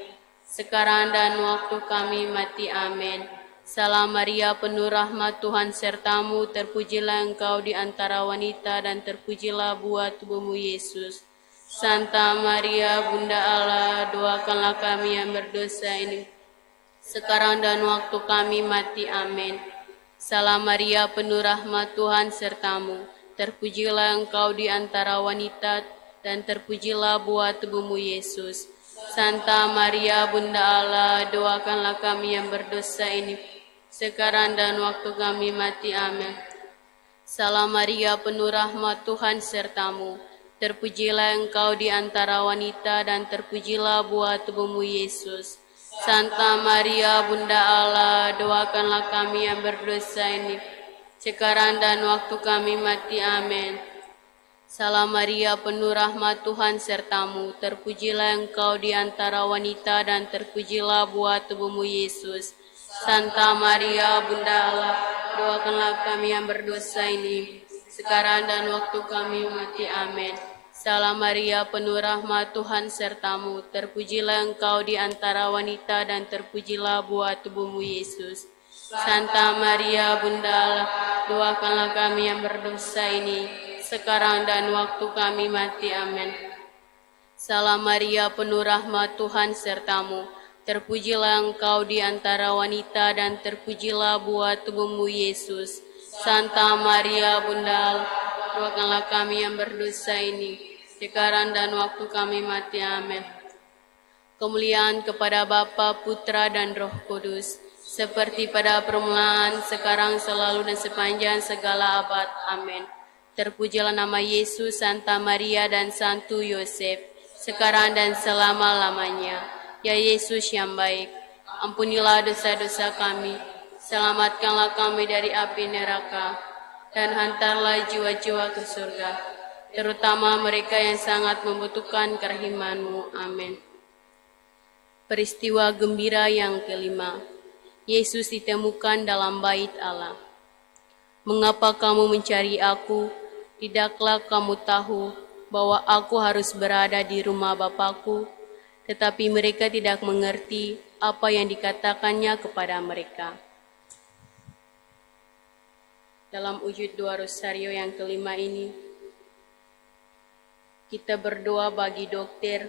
sekarang dan waktu kami mati. Amin. Salam Maria, penuh rahmat, Tuhan sertamu. Terpujilah engkau di antara wanita dan terpujilah buah tubuhmu Yesus. Santa Maria, Bunda Allah, doakanlah kami yang berdosa ini, sekarang dan waktu kami mati. Amin. Salam Maria, penuh rahmat, Tuhan sertamu. Terpujilah engkau di antara wanita dan terpujilah buah tubuhmu Yesus. Santa Maria, Bunda Allah, doakanlah kami yang berdosa ini, sekarang dan waktu kami mati. Amin. Salam Maria, penuh rahmat, Tuhan sertamu. Terpujilah engkau di antara wanita dan terpujilah buah tubuhmu Yesus. Santa Maria, Bunda Allah, doakanlah kami yang berdosa ini, sekarang dan waktu kami mati. Amin. Salam Maria, penuh rahmat, Tuhan sertamu. Terpujilah engkau di antara wanita dan terpujilah buah tubuhmu Yesus. Santa Maria, Bunda Allah, doakanlah kami yang berdosa ini, sekarang dan waktu kami mati. Amin. Salam Maria, penuh rahmat, Tuhan sertamu. Terpujilah engkau di antara wanita dan terpujilah buah tubuhmu Yesus. Santa Maria, Bunda Allah, doakanlah kami yang berdosa ini, sekarang dan waktu kami mati. Amin. Salam Maria, penuh rahmat, Tuhan sertamu. Terpujilah engkau di antara wanita dan terpujilah buah tubuhmu Yesus. Santa Maria, Bunda Allah, doakanlah kami yang berdosa ini, sekarang dan waktu kami mati. Amin. Kemuliaan kepada Bapa, Putra, dan Roh Kudus, seperti pada permulaan, sekarang, selalu, dan sepanjang segala abad. Amin. Terpujilah nama Yesus, Santa Maria, dan Santo Yosef, sekarang dan selama-lamanya. Ya Yesus yang baik, ampunilah dosa-dosa kami, selamatkanlah kami dari api neraka, dan hantarlah jiwa-jiwa ke surga, terutama mereka yang sangat membutuhkan kerahiman-Mu. Amin. Peristiwa gembira yang kelima, Yesus ditemukan dalam bait Allah. Mengapa kamu mencari aku? Tidaklah kamu tahu bahwa aku harus berada di rumah Bapakku? Tetapi mereka tidak mengerti apa yang dikatakannya kepada mereka. Dalam wujud doa rosario yang kelima ini, kita berdoa bagi dokter,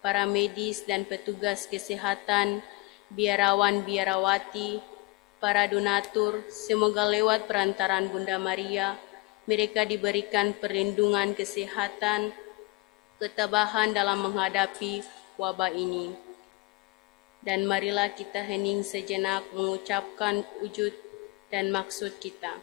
para medis dan petugas kesehatan, biarawan-biarawati, para donatur, semoga lewat perantaraan Bunda Maria, mereka diberikan perlindungan kesehatan, ketabahan dalam menghadapi wabah ini. Dan marilah kita hening sejenak mengucapkan wujud dan maksud kita.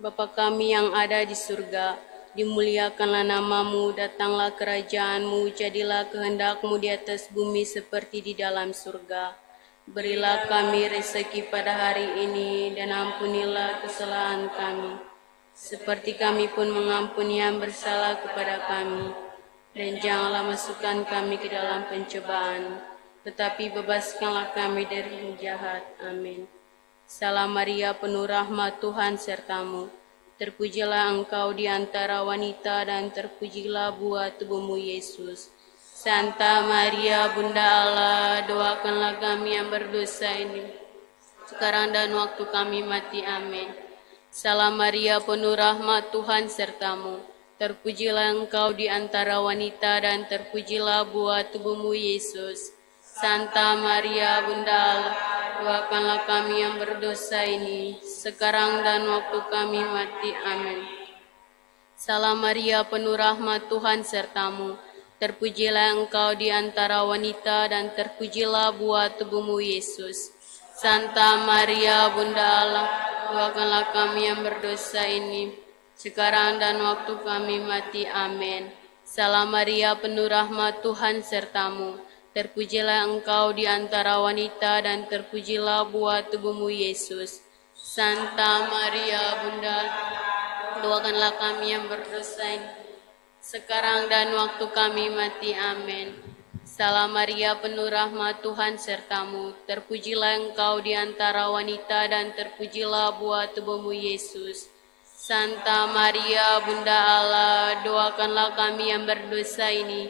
Bapa kami yang ada di surga, dimuliakanlah namamu, datanglah kerajaanmu, jadilah kehendakmu di atas bumi seperti di dalam surga. Berilah kami rezeki pada hari ini dan ampunilah kesalahan kami, seperti kami pun mengampuni yang bersalah kepada kami. Dan janganlah masukkan kami ke dalam pencobaan, tetapi bebaskanlah kami dari yang jahat. Amin. Salam Maria, penuh rahmat, Tuhan sertamu. Terpujilah engkau di antara wanita dan terpujilah buah tubuhmu Yesus. Santa Maria, Bunda Allah, doakanlah kami yang berdosa ini, sekarang dan waktu kami mati. Amin. Salam Maria, penuh rahmat, Tuhan sertamu. Terpujilah engkau di antara wanita dan terpujilah buah tubuhmu Yesus. Santa Maria, Bunda Allah, doakanlah kami yang berdosa ini, sekarang dan waktu kami mati. Amin. Salam Maria, penuh rahmat, Tuhan sertamu. Terpujilah engkau di antara wanita dan terpujilah buah tubuhmu Yesus. Santa Maria, Bunda Allah, doakanlah kami yang berdosa ini, sekarang dan waktu kami mati. Amin. Salam Maria, penuh rahmat, Tuhan sertamu. Terpujilah engkau di antara wanita dan terpujilah buah tubuhmu Yesus. Santa Maria, Bunda Allah, doakanlah kami yang berdosa ini, sekarang dan waktu kami mati. Amin. Salam Maria, penuh rahmat, Tuhan sertamu. Terpujilah engkau di antara wanita dan terpujilah buah tubuhmu Yesus. Santa Maria, Bunda Allah, doakanlah kami yang berdosa ini,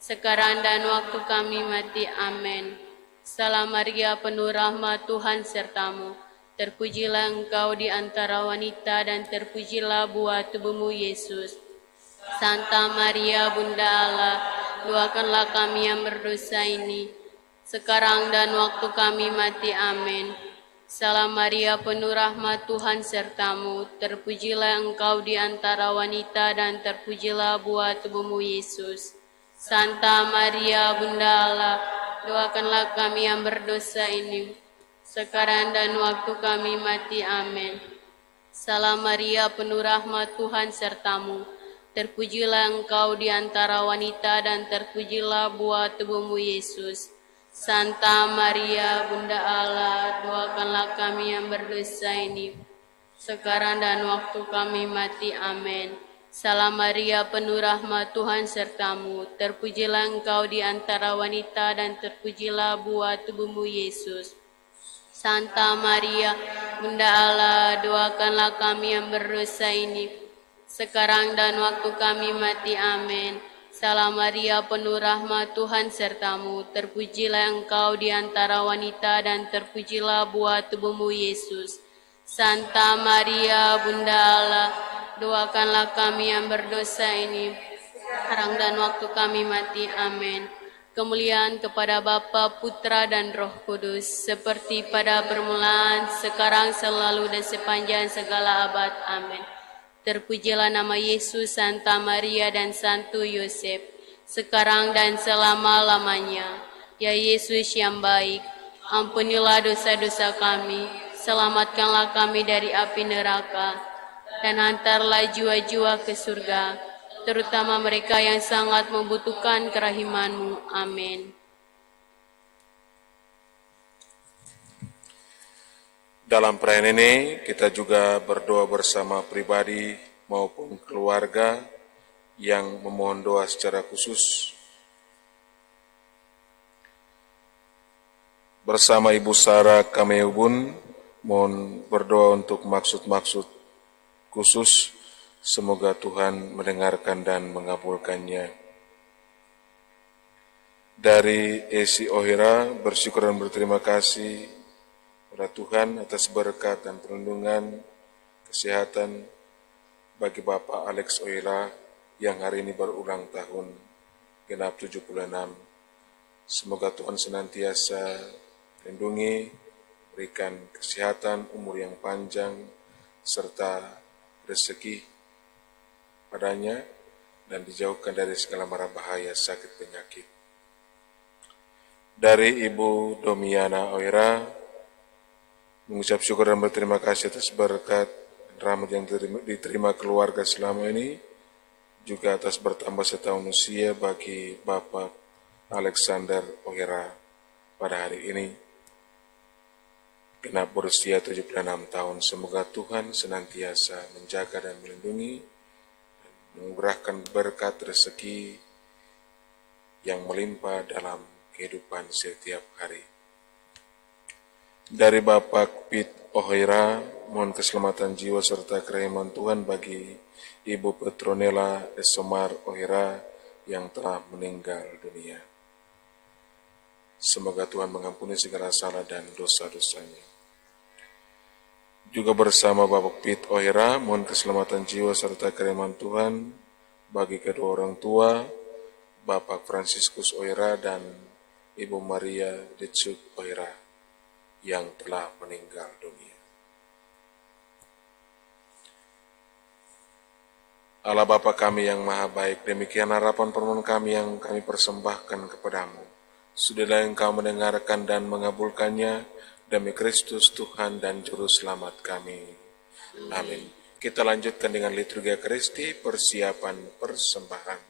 sekarang dan waktu kami mati. Amin. Salam Maria, penuh rahmat, Tuhan sertamu. Terpujilah engkau di antara wanita dan terpujilah buah tubuhmu Yesus. Santa Maria, Bunda Allah, doakanlah kami yang berdosa ini, sekarang dan waktu kami mati. Amin. Salam Maria, penuh rahmat, Tuhan sertamu. Terpujilah engkau di antara wanita dan terpujilah buah tubuhmu Yesus. Santa Maria, Bunda Allah, doakanlah kami yang berdosa ini, sekarang dan waktu kami mati. Amin. Salam Maria, penuh rahmat, Tuhan sertamu. Terpujilah engkau di antara wanita dan terpujilah buah tubuhmu Yesus. Santa Maria, Bunda Allah, doakanlah kami yang berdosa ini, sekarang dan waktu kami mati. Amin. Salam Maria, penuh rahmat, Tuhan sertamu. Terpujilah engkau di antara wanita dan terpujilah buah tubuhmu Yesus. Santa Maria, Bunda Allah, doakanlah kami yang berdosa ini, sekarang dan waktu kami mati. Amin. Salam Maria, penuh rahmat, Tuhan sertamu. Terpujilah engkau di antara wanita dan terpujilah buah tubuhmu Yesus. Santa Maria, Bunda Allah, doakanlah kami yang berdosa ini, sekarang dan waktu kami mati. Amin. Kemuliaan kepada Bapa, Putra, dan Roh Kudus, seperti pada permulaan, sekarang, selalu, dan sepanjang segala abad. Amin. Terpujilah nama Yesus, Santa Maria, dan Santo Yosef, sekarang dan selama-lamanya. Ya Yesus yang baik, ampunilah dosa-dosa kami, selamatkanlah kami dari api neraka, dan hantarlah jiwa-jiwa ke surga, terutama mereka yang sangat membutuhkan kerahiman-Mu. Amin. Dalam perayaan ini, kita juga berdoa bersama pribadi maupun keluarga yang memohon doa secara khusus. Bersama Ibu Sarah Kameubun, mohon berdoa untuk maksud-maksud khusus. Semoga Tuhan mendengarkan dan mengabulkannya. Dari Esi Ohira, bersyukur dan berterima kasih kepada Tuhan atas berkat dan perlindungan, kesehatan bagi Bapak Alex Ohira yang hari ini berulang tahun genap 76. Semoga Tuhan senantiasa lindungi, berikan kesehatan, umur yang panjang, serta rezeki padanya, dan dijauhkan dari segala mara bahaya, sakit, penyakit. Dari Ibu Domiana Oira, mengucap syukur dan berterima kasih atas berkat dan rahmat yang diterima keluarga selama ini, juga atas bertambah setahun usia bagi Bapak Alexander Oira pada hari ini. genap berusia 76 tahun. Semoga Tuhan senantiasa menjaga dan melindungi, menganugerahkan berkat rezeki yang melimpah dalam kehidupan setiap hari. Dari Bapak Pit Ohoira, mohon keselamatan jiwa serta kerahiman Tuhan bagi Ibu Petronella Esomar Ohoira yang telah meninggal dunia. Semoga Tuhan mengampuni segala salah dan dosa-dosanya. Juga bersama Bapak Pit Ohoira, mohon keselamatan jiwa serta kerahiman Tuhan bagi kedua orang tua, Bapak Fransiskus Ohoira dan Ibu Maria Ditsuk Ohoira yang telah meninggal dunia. Allah Bapa kami yang maha baik, demikian harapan permohonan kami yang kami persembahkan kepadamu. Sudahlah Engkau mendengarkan dan mengabulkannya, demi Kristus Tuhan dan Juru Selamat kami. Amin. Kita lanjutkan dengan liturgi Kristi, persiapan persembahan.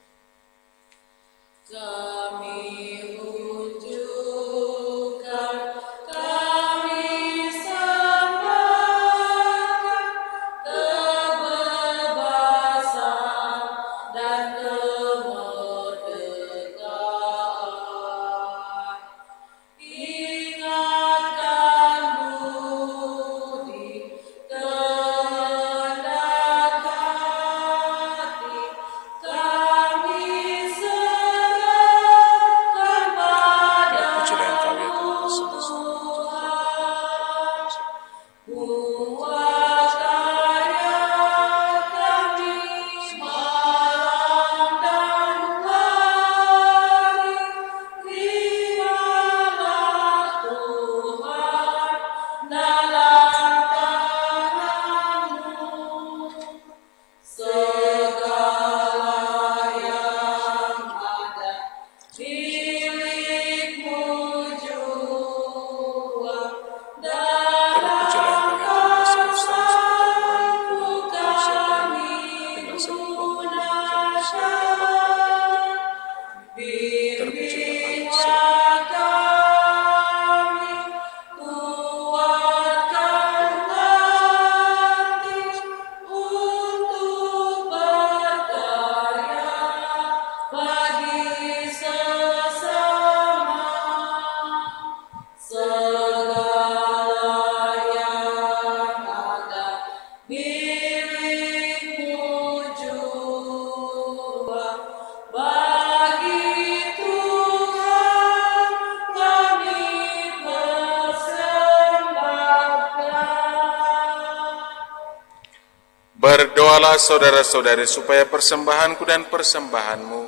Berdoalah saudara-saudari supaya persembahanku dan persembahanmu,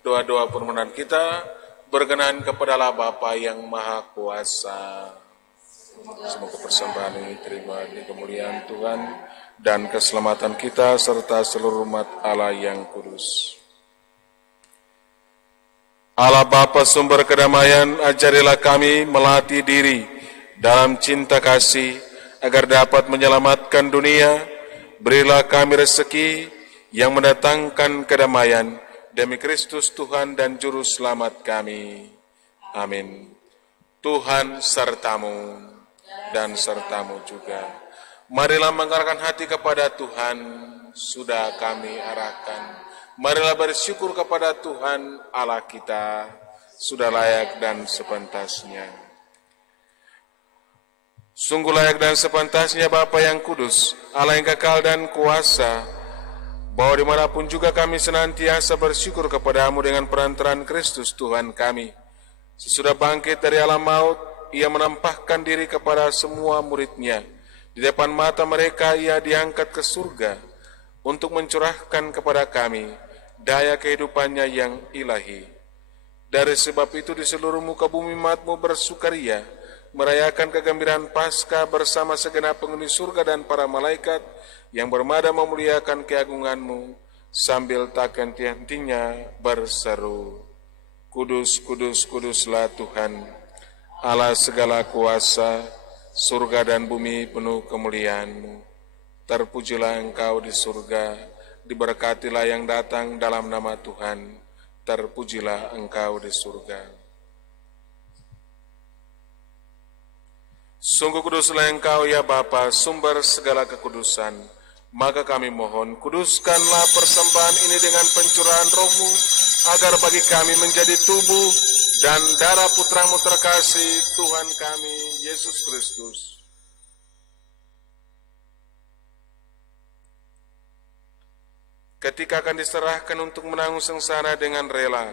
doa-doa permohonan kita berkenan kepada Allah Bapa yang Maha Kuasa. Semoga persembahan ini terima di kemuliaan Tuhan dan keselamatan kita serta seluruh umat Allah yang kudus. Allah Bapa sumber kedamaian, ajarilah kami melatih diri dalam cinta kasih agar dapat menyelamatkan dunia. Berilah kami rezeki yang mendatangkan kedamaian demi Kristus Tuhan dan Juru Selamat kami. Amin. Tuhan sertamu dan sertamu juga. Marilah mengarahkan hati kepada Tuhan, sudah kami arahkan. Marilah bersyukur kepada Tuhan Allah kita, sudah layak dan sepantasnya. Sungguh layak dan sepantasnya Bapa yang kudus, Allah yang kekal dan kuasa, bahwa dimanapun juga kami senantiasa bersyukur kepadamu dengan perantaraan Kristus Tuhan kami. Sesudah bangkit dari alam maut, Ia menampakkan diri kepada semua murid-Nya. Di depan mata mereka Ia diangkat ke surga untuk mencurahkan kepada kami daya kehidupannya yang ilahi. Dari sebab itu di seluruh muka bumi umat-Mu bersukaria, merayakan kegembiraan Paskah bersama segenap penghuni surga dan para malaikat yang bermada memuliakan keagungan-Mu sambil tak henti-hentinya berseru, Kudus, kudus, kuduslah Tuhan, Allah segala kuasa, surga dan bumi penuh kemuliaan-Mu. Terpujilah Engkau di surga, diberkatilah yang datang dalam nama Tuhan, terpujilah Engkau di surga. Sungguh kuduslah Engkau ya Bapa, sumber segala kekudusan. Maka kami mohon, kuduskanlah persembahan ini dengan pencurahan Roh-Mu, agar bagi kami menjadi tubuh dan darah Putra-Mu terkasih, Tuhan kami, Yesus Kristus. Ketika akan diserahkan untuk menanggung sengsara dengan rela,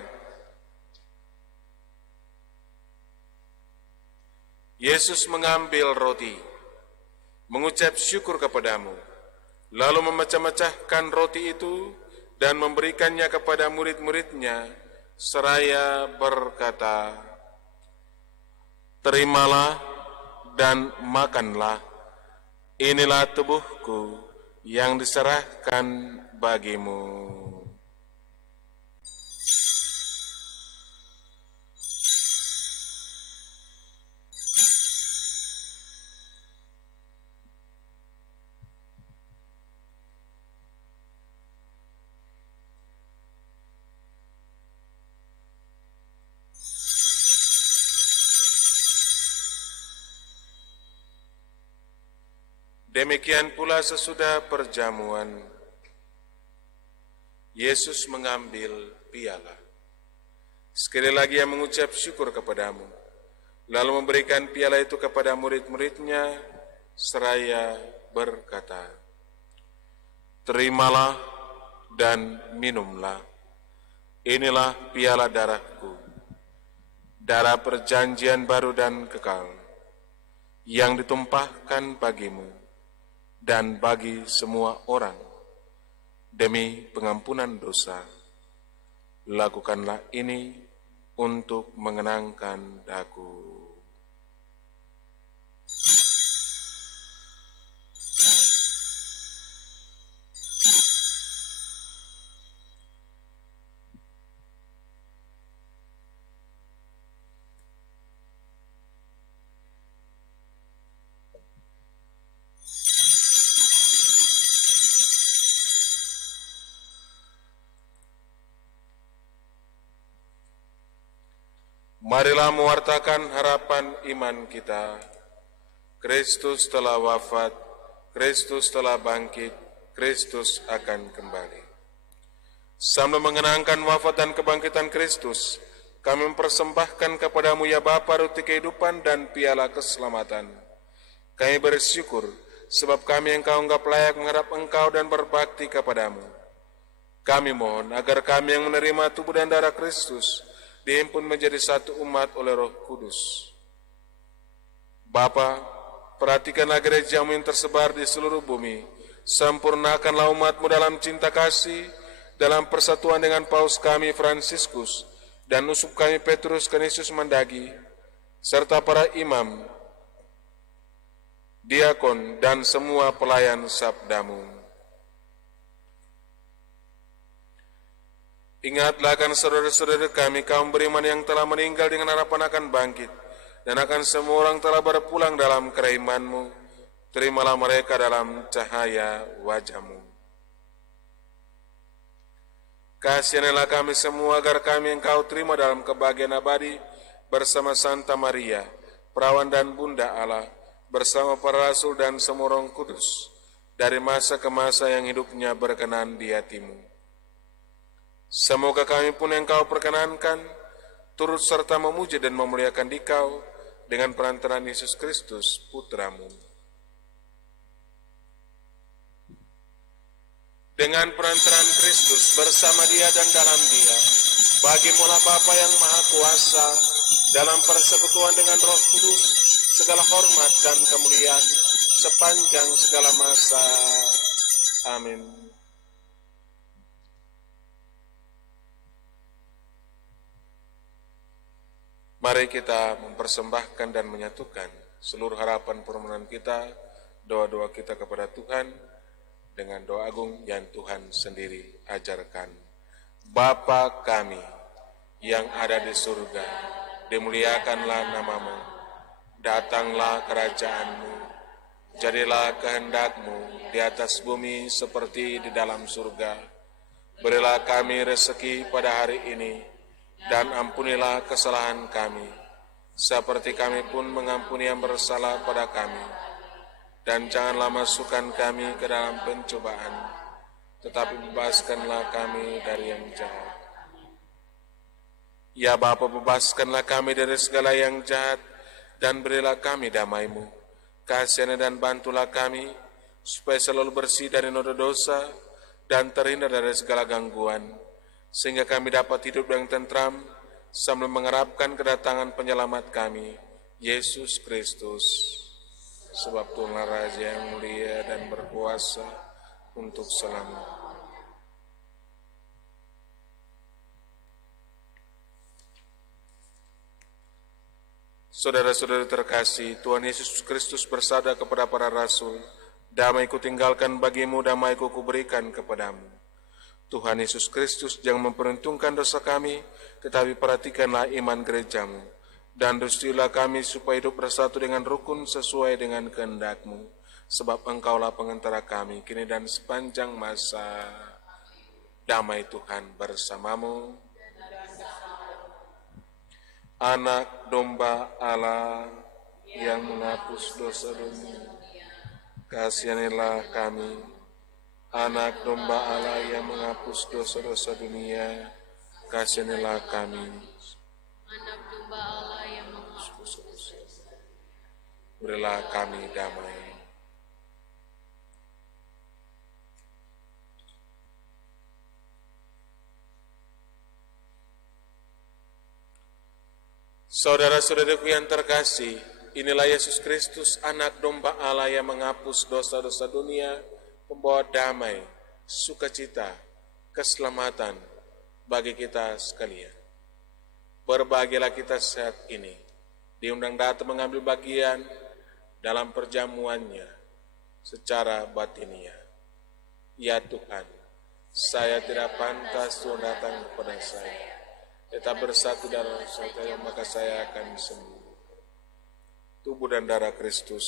Yesus mengambil roti, mengucap syukur kepadamu, lalu memecah-mecahkan roti itu dan memberikannya kepada murid-muridnya, seraya berkata, "Terimalah dan makanlah, inilah tubuhku yang diserahkan bagimu." Demikian pula sesudah perjamuan, Yesus mengambil piala. Sekali lagi ia mengucap syukur kepadamu, lalu memberikan piala itu kepada murid-muridnya, seraya berkata, "Terimalah dan minumlah, inilah piala darahku, darah perjanjian baru dan kekal, yang ditumpahkan bagimu dan bagi semua orang demi pengampunan dosa. Lakukanlah ini untuk mengenangkan aku." Marilah mewartakan harapan iman kita. Kristus telah wafat, Kristus telah bangkit, Kristus akan kembali. Sambil mengenangkan wafat dan kebangkitan Kristus, kami mempersembahkan kepadamu ya Bapa roti kehidupan dan piala keselamatan. Kami bersyukur sebab kami Engkau anggap layak menghadap Engkau dan berbakti kepadamu. Kami mohon agar kami yang menerima tubuh dan darah Kristus dihimpun menjadi satu umat oleh Roh Kudus. Bapa, perhatikanlah gereja-Mu yang tersebar di seluruh bumi. Sempurnakanlah umat-Mu dalam cinta kasih, dalam persatuan dengan Paus kami Fransiskus, dan uskup kami Petrus Canisius Mandagi, serta para imam, diakon, dan semua pelayan sabda-Mu. Ingatlah akan saudara-saudara kami, kaum beriman yang telah meninggal dengan harapan akan bangkit, dan akan semua orang telah berpulang dalam keraiman-Mu. Terimalah mereka dalam cahaya wajah-Mu. Kasihanilah kami semua agar kami Engkau terima dalam kebahagiaan abadi bersama Santa Maria, perawan dan Bunda Allah, bersama para rasul dan semua orang kudus, dari masa ke masa yang hidupnya berkenan di hati-Mu. Semoga kami pun yang Kau perkenankan, turut serta memuji dan memuliakan Dikau dengan perantaraan Yesus Kristus, Putra-Mu. Dengan perantaraan Kristus, bersama Dia dan dalam Dia, bagi-Mu-lah Bapa yang Maha Kuasa, dalam persekutuan dengan Roh Kudus, segala hormat dan kemuliaan sepanjang segala masa. Amin. Mari kita mempersembahkan dan menyatukan seluruh harapan permohonan kita, doa-doa kita kepada Tuhan, dengan doa agung yang Tuhan sendiri ajarkan. Bapa kami yang ada di surga, dimuliakanlah nama-Mu, datanglah kerajaan-Mu, jadilah kehendak-Mu di atas bumi seperti di dalam surga. Berilah kami rezeki pada hari ini, dan ampunilah kesalahan kami, seperti kami pun mengampuni yang bersalah pada kami. Dan janganlah masukkan kami ke dalam pencobaan, tetapi bebaskanlah kami dari yang jahat. Ya Bapa, bebaskanlah kami dari segala yang jahat, dan berilah kami damai-Mu. Kasihani dan bantulah kami, supaya selalu bersih dari noda dosa, dan terhindar dari segala gangguan, sehingga kami dapat hidup yang tentram, sambil mengharapkan kedatangan penyelamat kami, Yesus Kristus. Sebab Tuhanlah Raja yang mulia dan berkuasa untuk selamanya. Saudara-saudara terkasih, Tuhan Yesus Kristus bersabda kepada para rasul, "Damai ku tinggalkan bagimu, damai ku berikan kepadamu." Tuhan Yesus Kristus jangan memperhitungkan dosa kami, tetapi perhatikanlah iman gerejamu, dan restuilah kami supaya hidup bersatu dengan rukun sesuai dengan kehendak-Mu, sebab Engkaulah pengantara kami kini dan sepanjang masa. Damai Tuhan bersamamu. Anak domba Allah yang menghapus dosa dunia, kasihanilah kami. Anak domba Allah yang menghapus dosa-dosa dunia, kasihanilah kami. Anak domba Allah yang menghapus dosa. Berilah kami damai. Saudara-saudaraku yang terkasih, inilah Yesus Kristus, anak domba Allah yang menghapus dosa-dosa dunia, pembawa damai, sukacita, keselamatan bagi kita sekalian. Berbahagialah kita saat ini, diundang datang mengambil bagian dalam perjamuannya secara batiniah. Ya Tuhan, saya tidak pantas Tuhan datang kepada saya, tetap bersatu dalam saya, maka saya akan sembuh. Tubuh dan darah Kristus.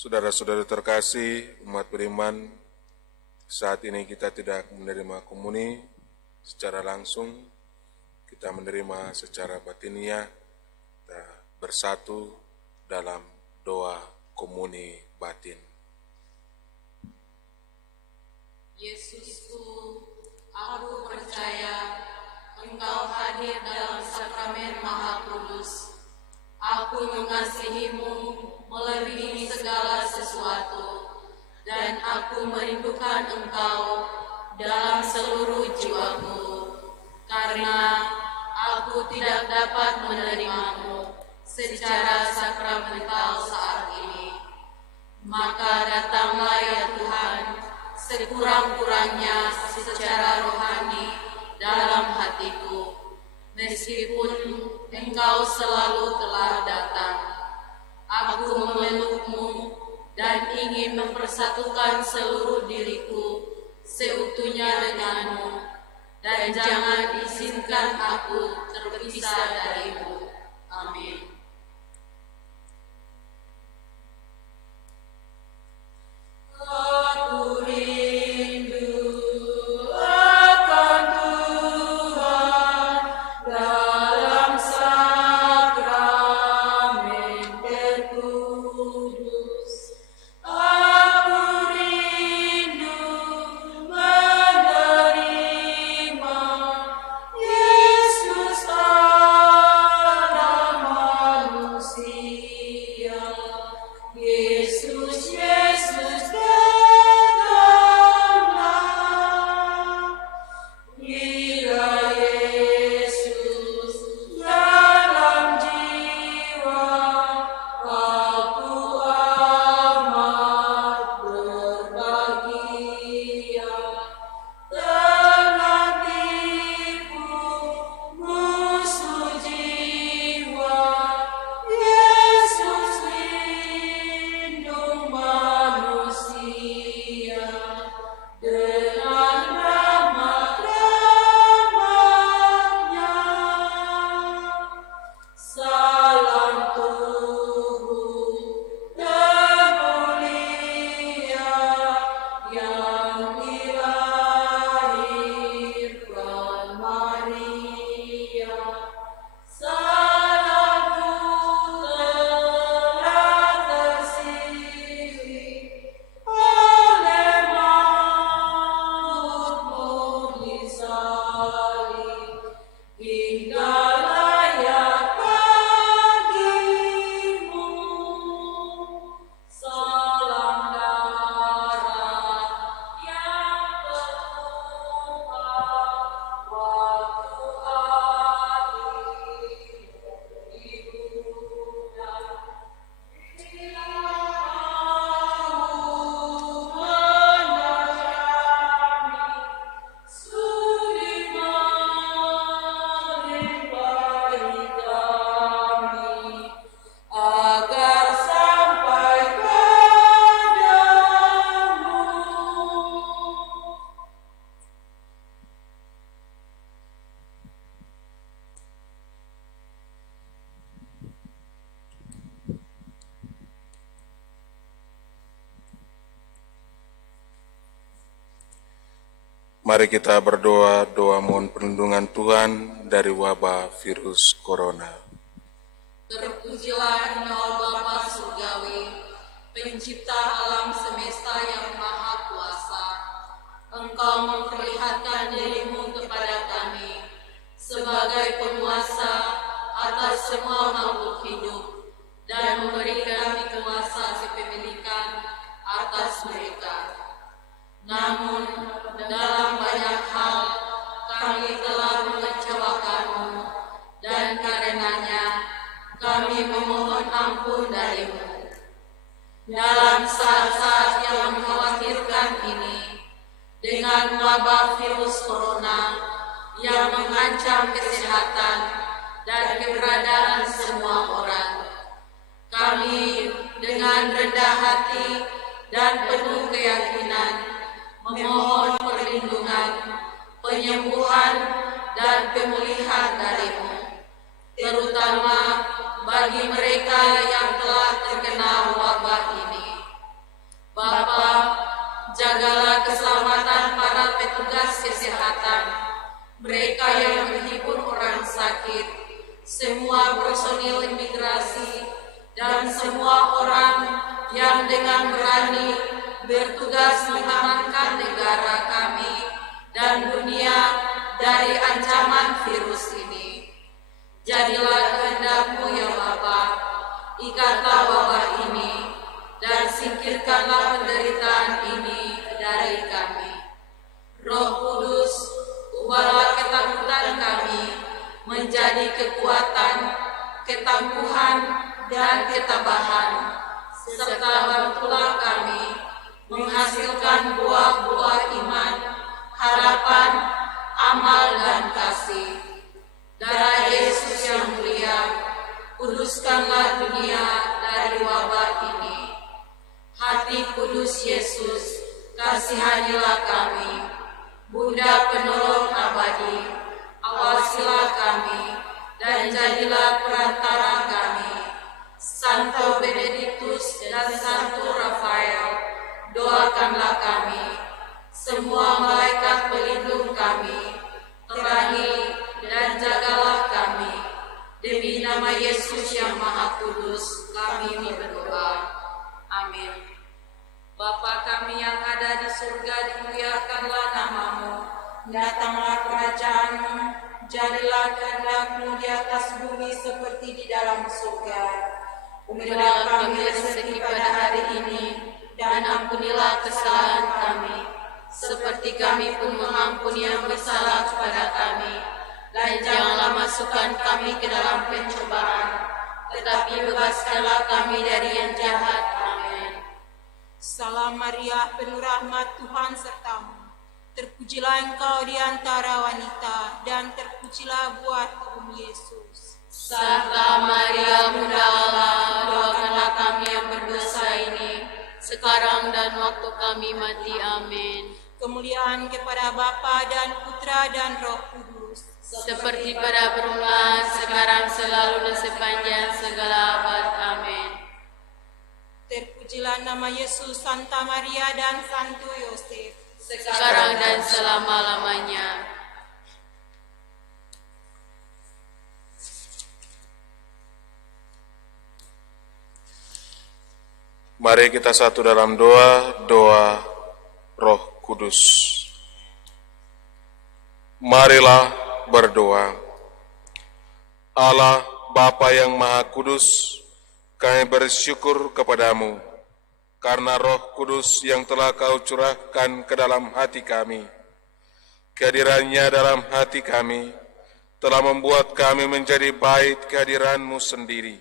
Saudara-saudara terkasih, umat beriman, saat ini kita tidak menerima komuni secara langsung, kita menerima secara batiniah, kita bersatu dalam doa komuni batin. Yesusku, aku percaya Engkau hadir dalam sakramen Maha Kudus. Aku mengasihimu melebihi segala sesuatu, dan aku merindukan Engkau dalam seluruh jiwaku, karena aku tidak dapat menerimamu secara sakramental saat ini. Maka datanglah ya Tuhan, sekurang-kurangnya secara rohani dalam hatiku, meskipun Engkau selalu telah datang. Aku memelukmu dan ingin mempersatukan seluruh diriku seutuhnya denganmu, dan jangan izinkan aku terpisah darimu. Amin. Aku rindu akan Tuhan dalam sakramen terkudus. Aku rindu menerima Yesus anak manusia. Yesus, Yesus datanglah. Bila Yesus dalam jiwa, aku Mari kita berdoa, doa mohon perlindungan Tuhan dari wabah virus corona. Terpujilah Engkau Bapa Surgawi, pencipta alam semesta yang maha kuasa. Engkau memperlihatkan dirimu kepada kami sebagai penguasa atas semua makhluk hidup dan memberi kami kuasa kepemilikan atas mereka. Namun, dalam banyak hal kami telah mengecewakanmu, dan karenanya kami memohon ampun darimu. Dalam saat-saat yang mengkhawatirkan ini, dengan wabah virus corona yang mengancam kesehatan dan keberadaan semua orang, kami dengan rendah hati dan penuh keyakinan memohon perlindungan, penyembuhan, dan pemulihan darimu, terutama bagi mereka yang telah terkena wabah ini. Bapa, jagalah keselamatan para petugas kesehatan, mereka yang menghibur orang sakit, semua personil imigrasi, dan semua orang yang dengan berani bertugas mengamankan negara kami dan dunia dari ancaman virus ini. Jadilah kehendak-Mu ya Bapa, ikatlah wabah ini dan singkirkanlah penderitaan ini dari kami. Roh Kudus, ubahlah ketakutan kami menjadi kekuatan, ketangguhan, dan ketabahan, serta bantulah kami menghasilkan buah-buah iman, harapan, amal, dan kasih. Darah Yesus yang mulia, kuduskanlah dunia dari wabah ini. Hati kudus Yesus, kasihanilah kami. Bunda penolong abadi, awasilah kami, dan jadilah perantara kami. Santo Benediktus dan Santo Rafael, doakanlah kami. Semua malaikat pelindung kami, terangi dan jagalah kami. Demi nama Yesus yang Maha Kudus, kami berdoa. Amin. Bapa kami yang ada di surga, dimuliakanlah nama-Mu. Datanglah kerajaan-Mu, jadilah kehendak-Mu di atas bumi seperti di dalam surga. Berilah kami rezeki pada hari ini, dan ampunilah kesalahan kami, seperti kami pun mengampuni yang bersalah kepada kami. Dan janganlah masukkan kami ke dalam pencobaan, tetapi bebaskanlah kami dari yang jahat. Amin. Salam Maria, penuh rahmat, Tuhan sertamu. Terpujilah engkau di antara wanita, dan terpujilah buah tubuhmu Yesus. Santa Maria, Bunda Allah, doakanlah kami yang berdosa ini, sekarang dan waktu kami mati. Amin. Kemuliaan kepada Bapa dan Putra dan Roh Kudus, seperti pada permulaan, sekarang, selalu, dan sepanjang segala abad. Amin. terpujilah nama Yesus, Santa Maria dan Santo Yosef, sekarang dan selama-lamanya. Mari kita satu dalam doa Roh Kudus. Marilah berdoa. Allah Bapa yang Maha Kudus, kami bersyukur kepadamu karena Roh Kudus yang telah Kau curahkan ke dalam hati kami. Kehadirannya dalam hati kami telah membuat kami menjadi bait kehadiran-Mu sendiri,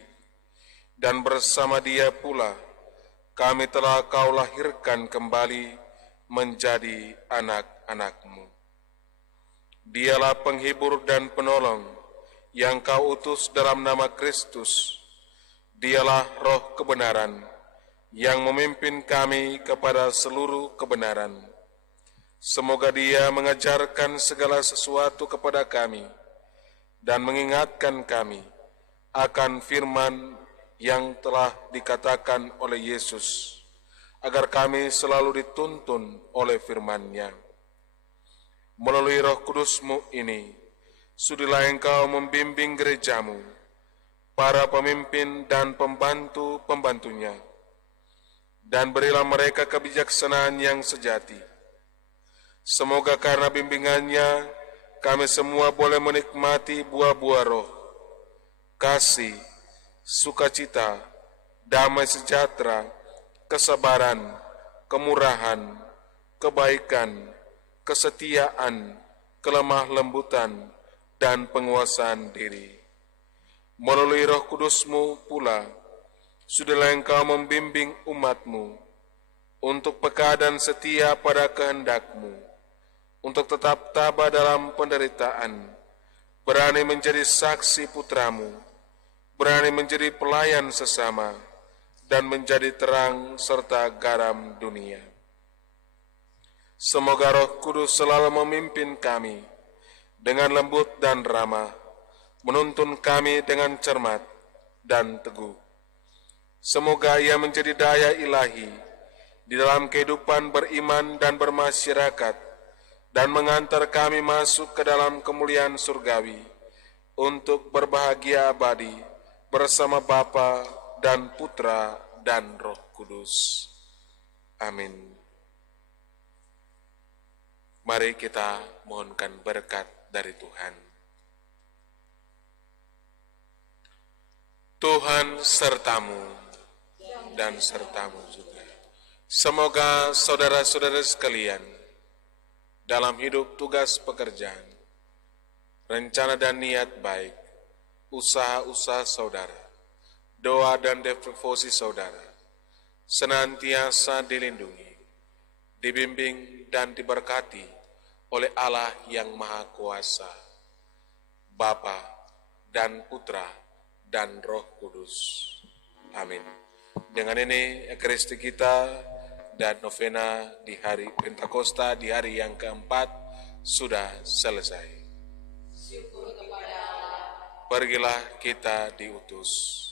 dan bersama Dia pula kami telah Kau lahirkan kembali menjadi anak-anak-Mu. Dialah penghibur dan penolong yang Kau utus dalam nama Kristus. Dialah Roh kebenaran yang memimpin kami kepada seluruh kebenaran. Semoga Dia mengajarkan segala sesuatu kepada kami dan mengingatkan kami akan firman yang telah dikatakan oleh Yesus, agar kami selalu dituntun oleh firman-Nya. Melalui Roh Kudus-Mu ini, sudilah Engkau membimbing gereja-Mu, para pemimpin dan pembantu-pembantunya, dan berilah mereka kebijaksanaan yang sejati. Semoga karena bimbingannya, kami semua boleh menikmati buah-buah roh, kasih, sukacita, damai sejahtera, kesabaran, kemurahan, kebaikan, kesetiaan, kelemah lembutan, dan penguasaan diri. Melalui Roh Kudus-Mu pula, sudahlah Engkau membimbing umat-Mu untuk peka dan setia pada kehendak-Mu, untuk tetap tabah dalam penderitaan, berani menjadi saksi putra-Mu, berani menjadi pelayan sesama, dan menjadi terang serta garam dunia. Semoga Roh Kudus selalu memimpin kami dengan lembut dan ramah, menuntun kami dengan cermat dan teguh. Semoga Ia menjadi daya ilahi di dalam kehidupan beriman dan bermasyarakat, dan mengantar kami masuk ke dalam kemuliaan surgawi untuk berbahagia abadi bersama Bapa dan Putra dan Roh Kudus. Amin. Mari kita mohonkan berkat dari Tuhan. Tuhan sertamu dan sertamu juga. Semoga saudara-saudara sekalian dalam hidup tugas pekerjaan, rencana dan niat baik, usaha-usaha saudara, doa dan devosi saudara, senantiasa dilindungi, dibimbing dan diberkati oleh Allah yang Maha Kuasa, Bapa dan Putra dan Roh Kudus. Amin. Dengan ini Ekaristi kita dan novena di hari Pentakosta di hari yang keempat sudah selesai. Pergilah kita diutus.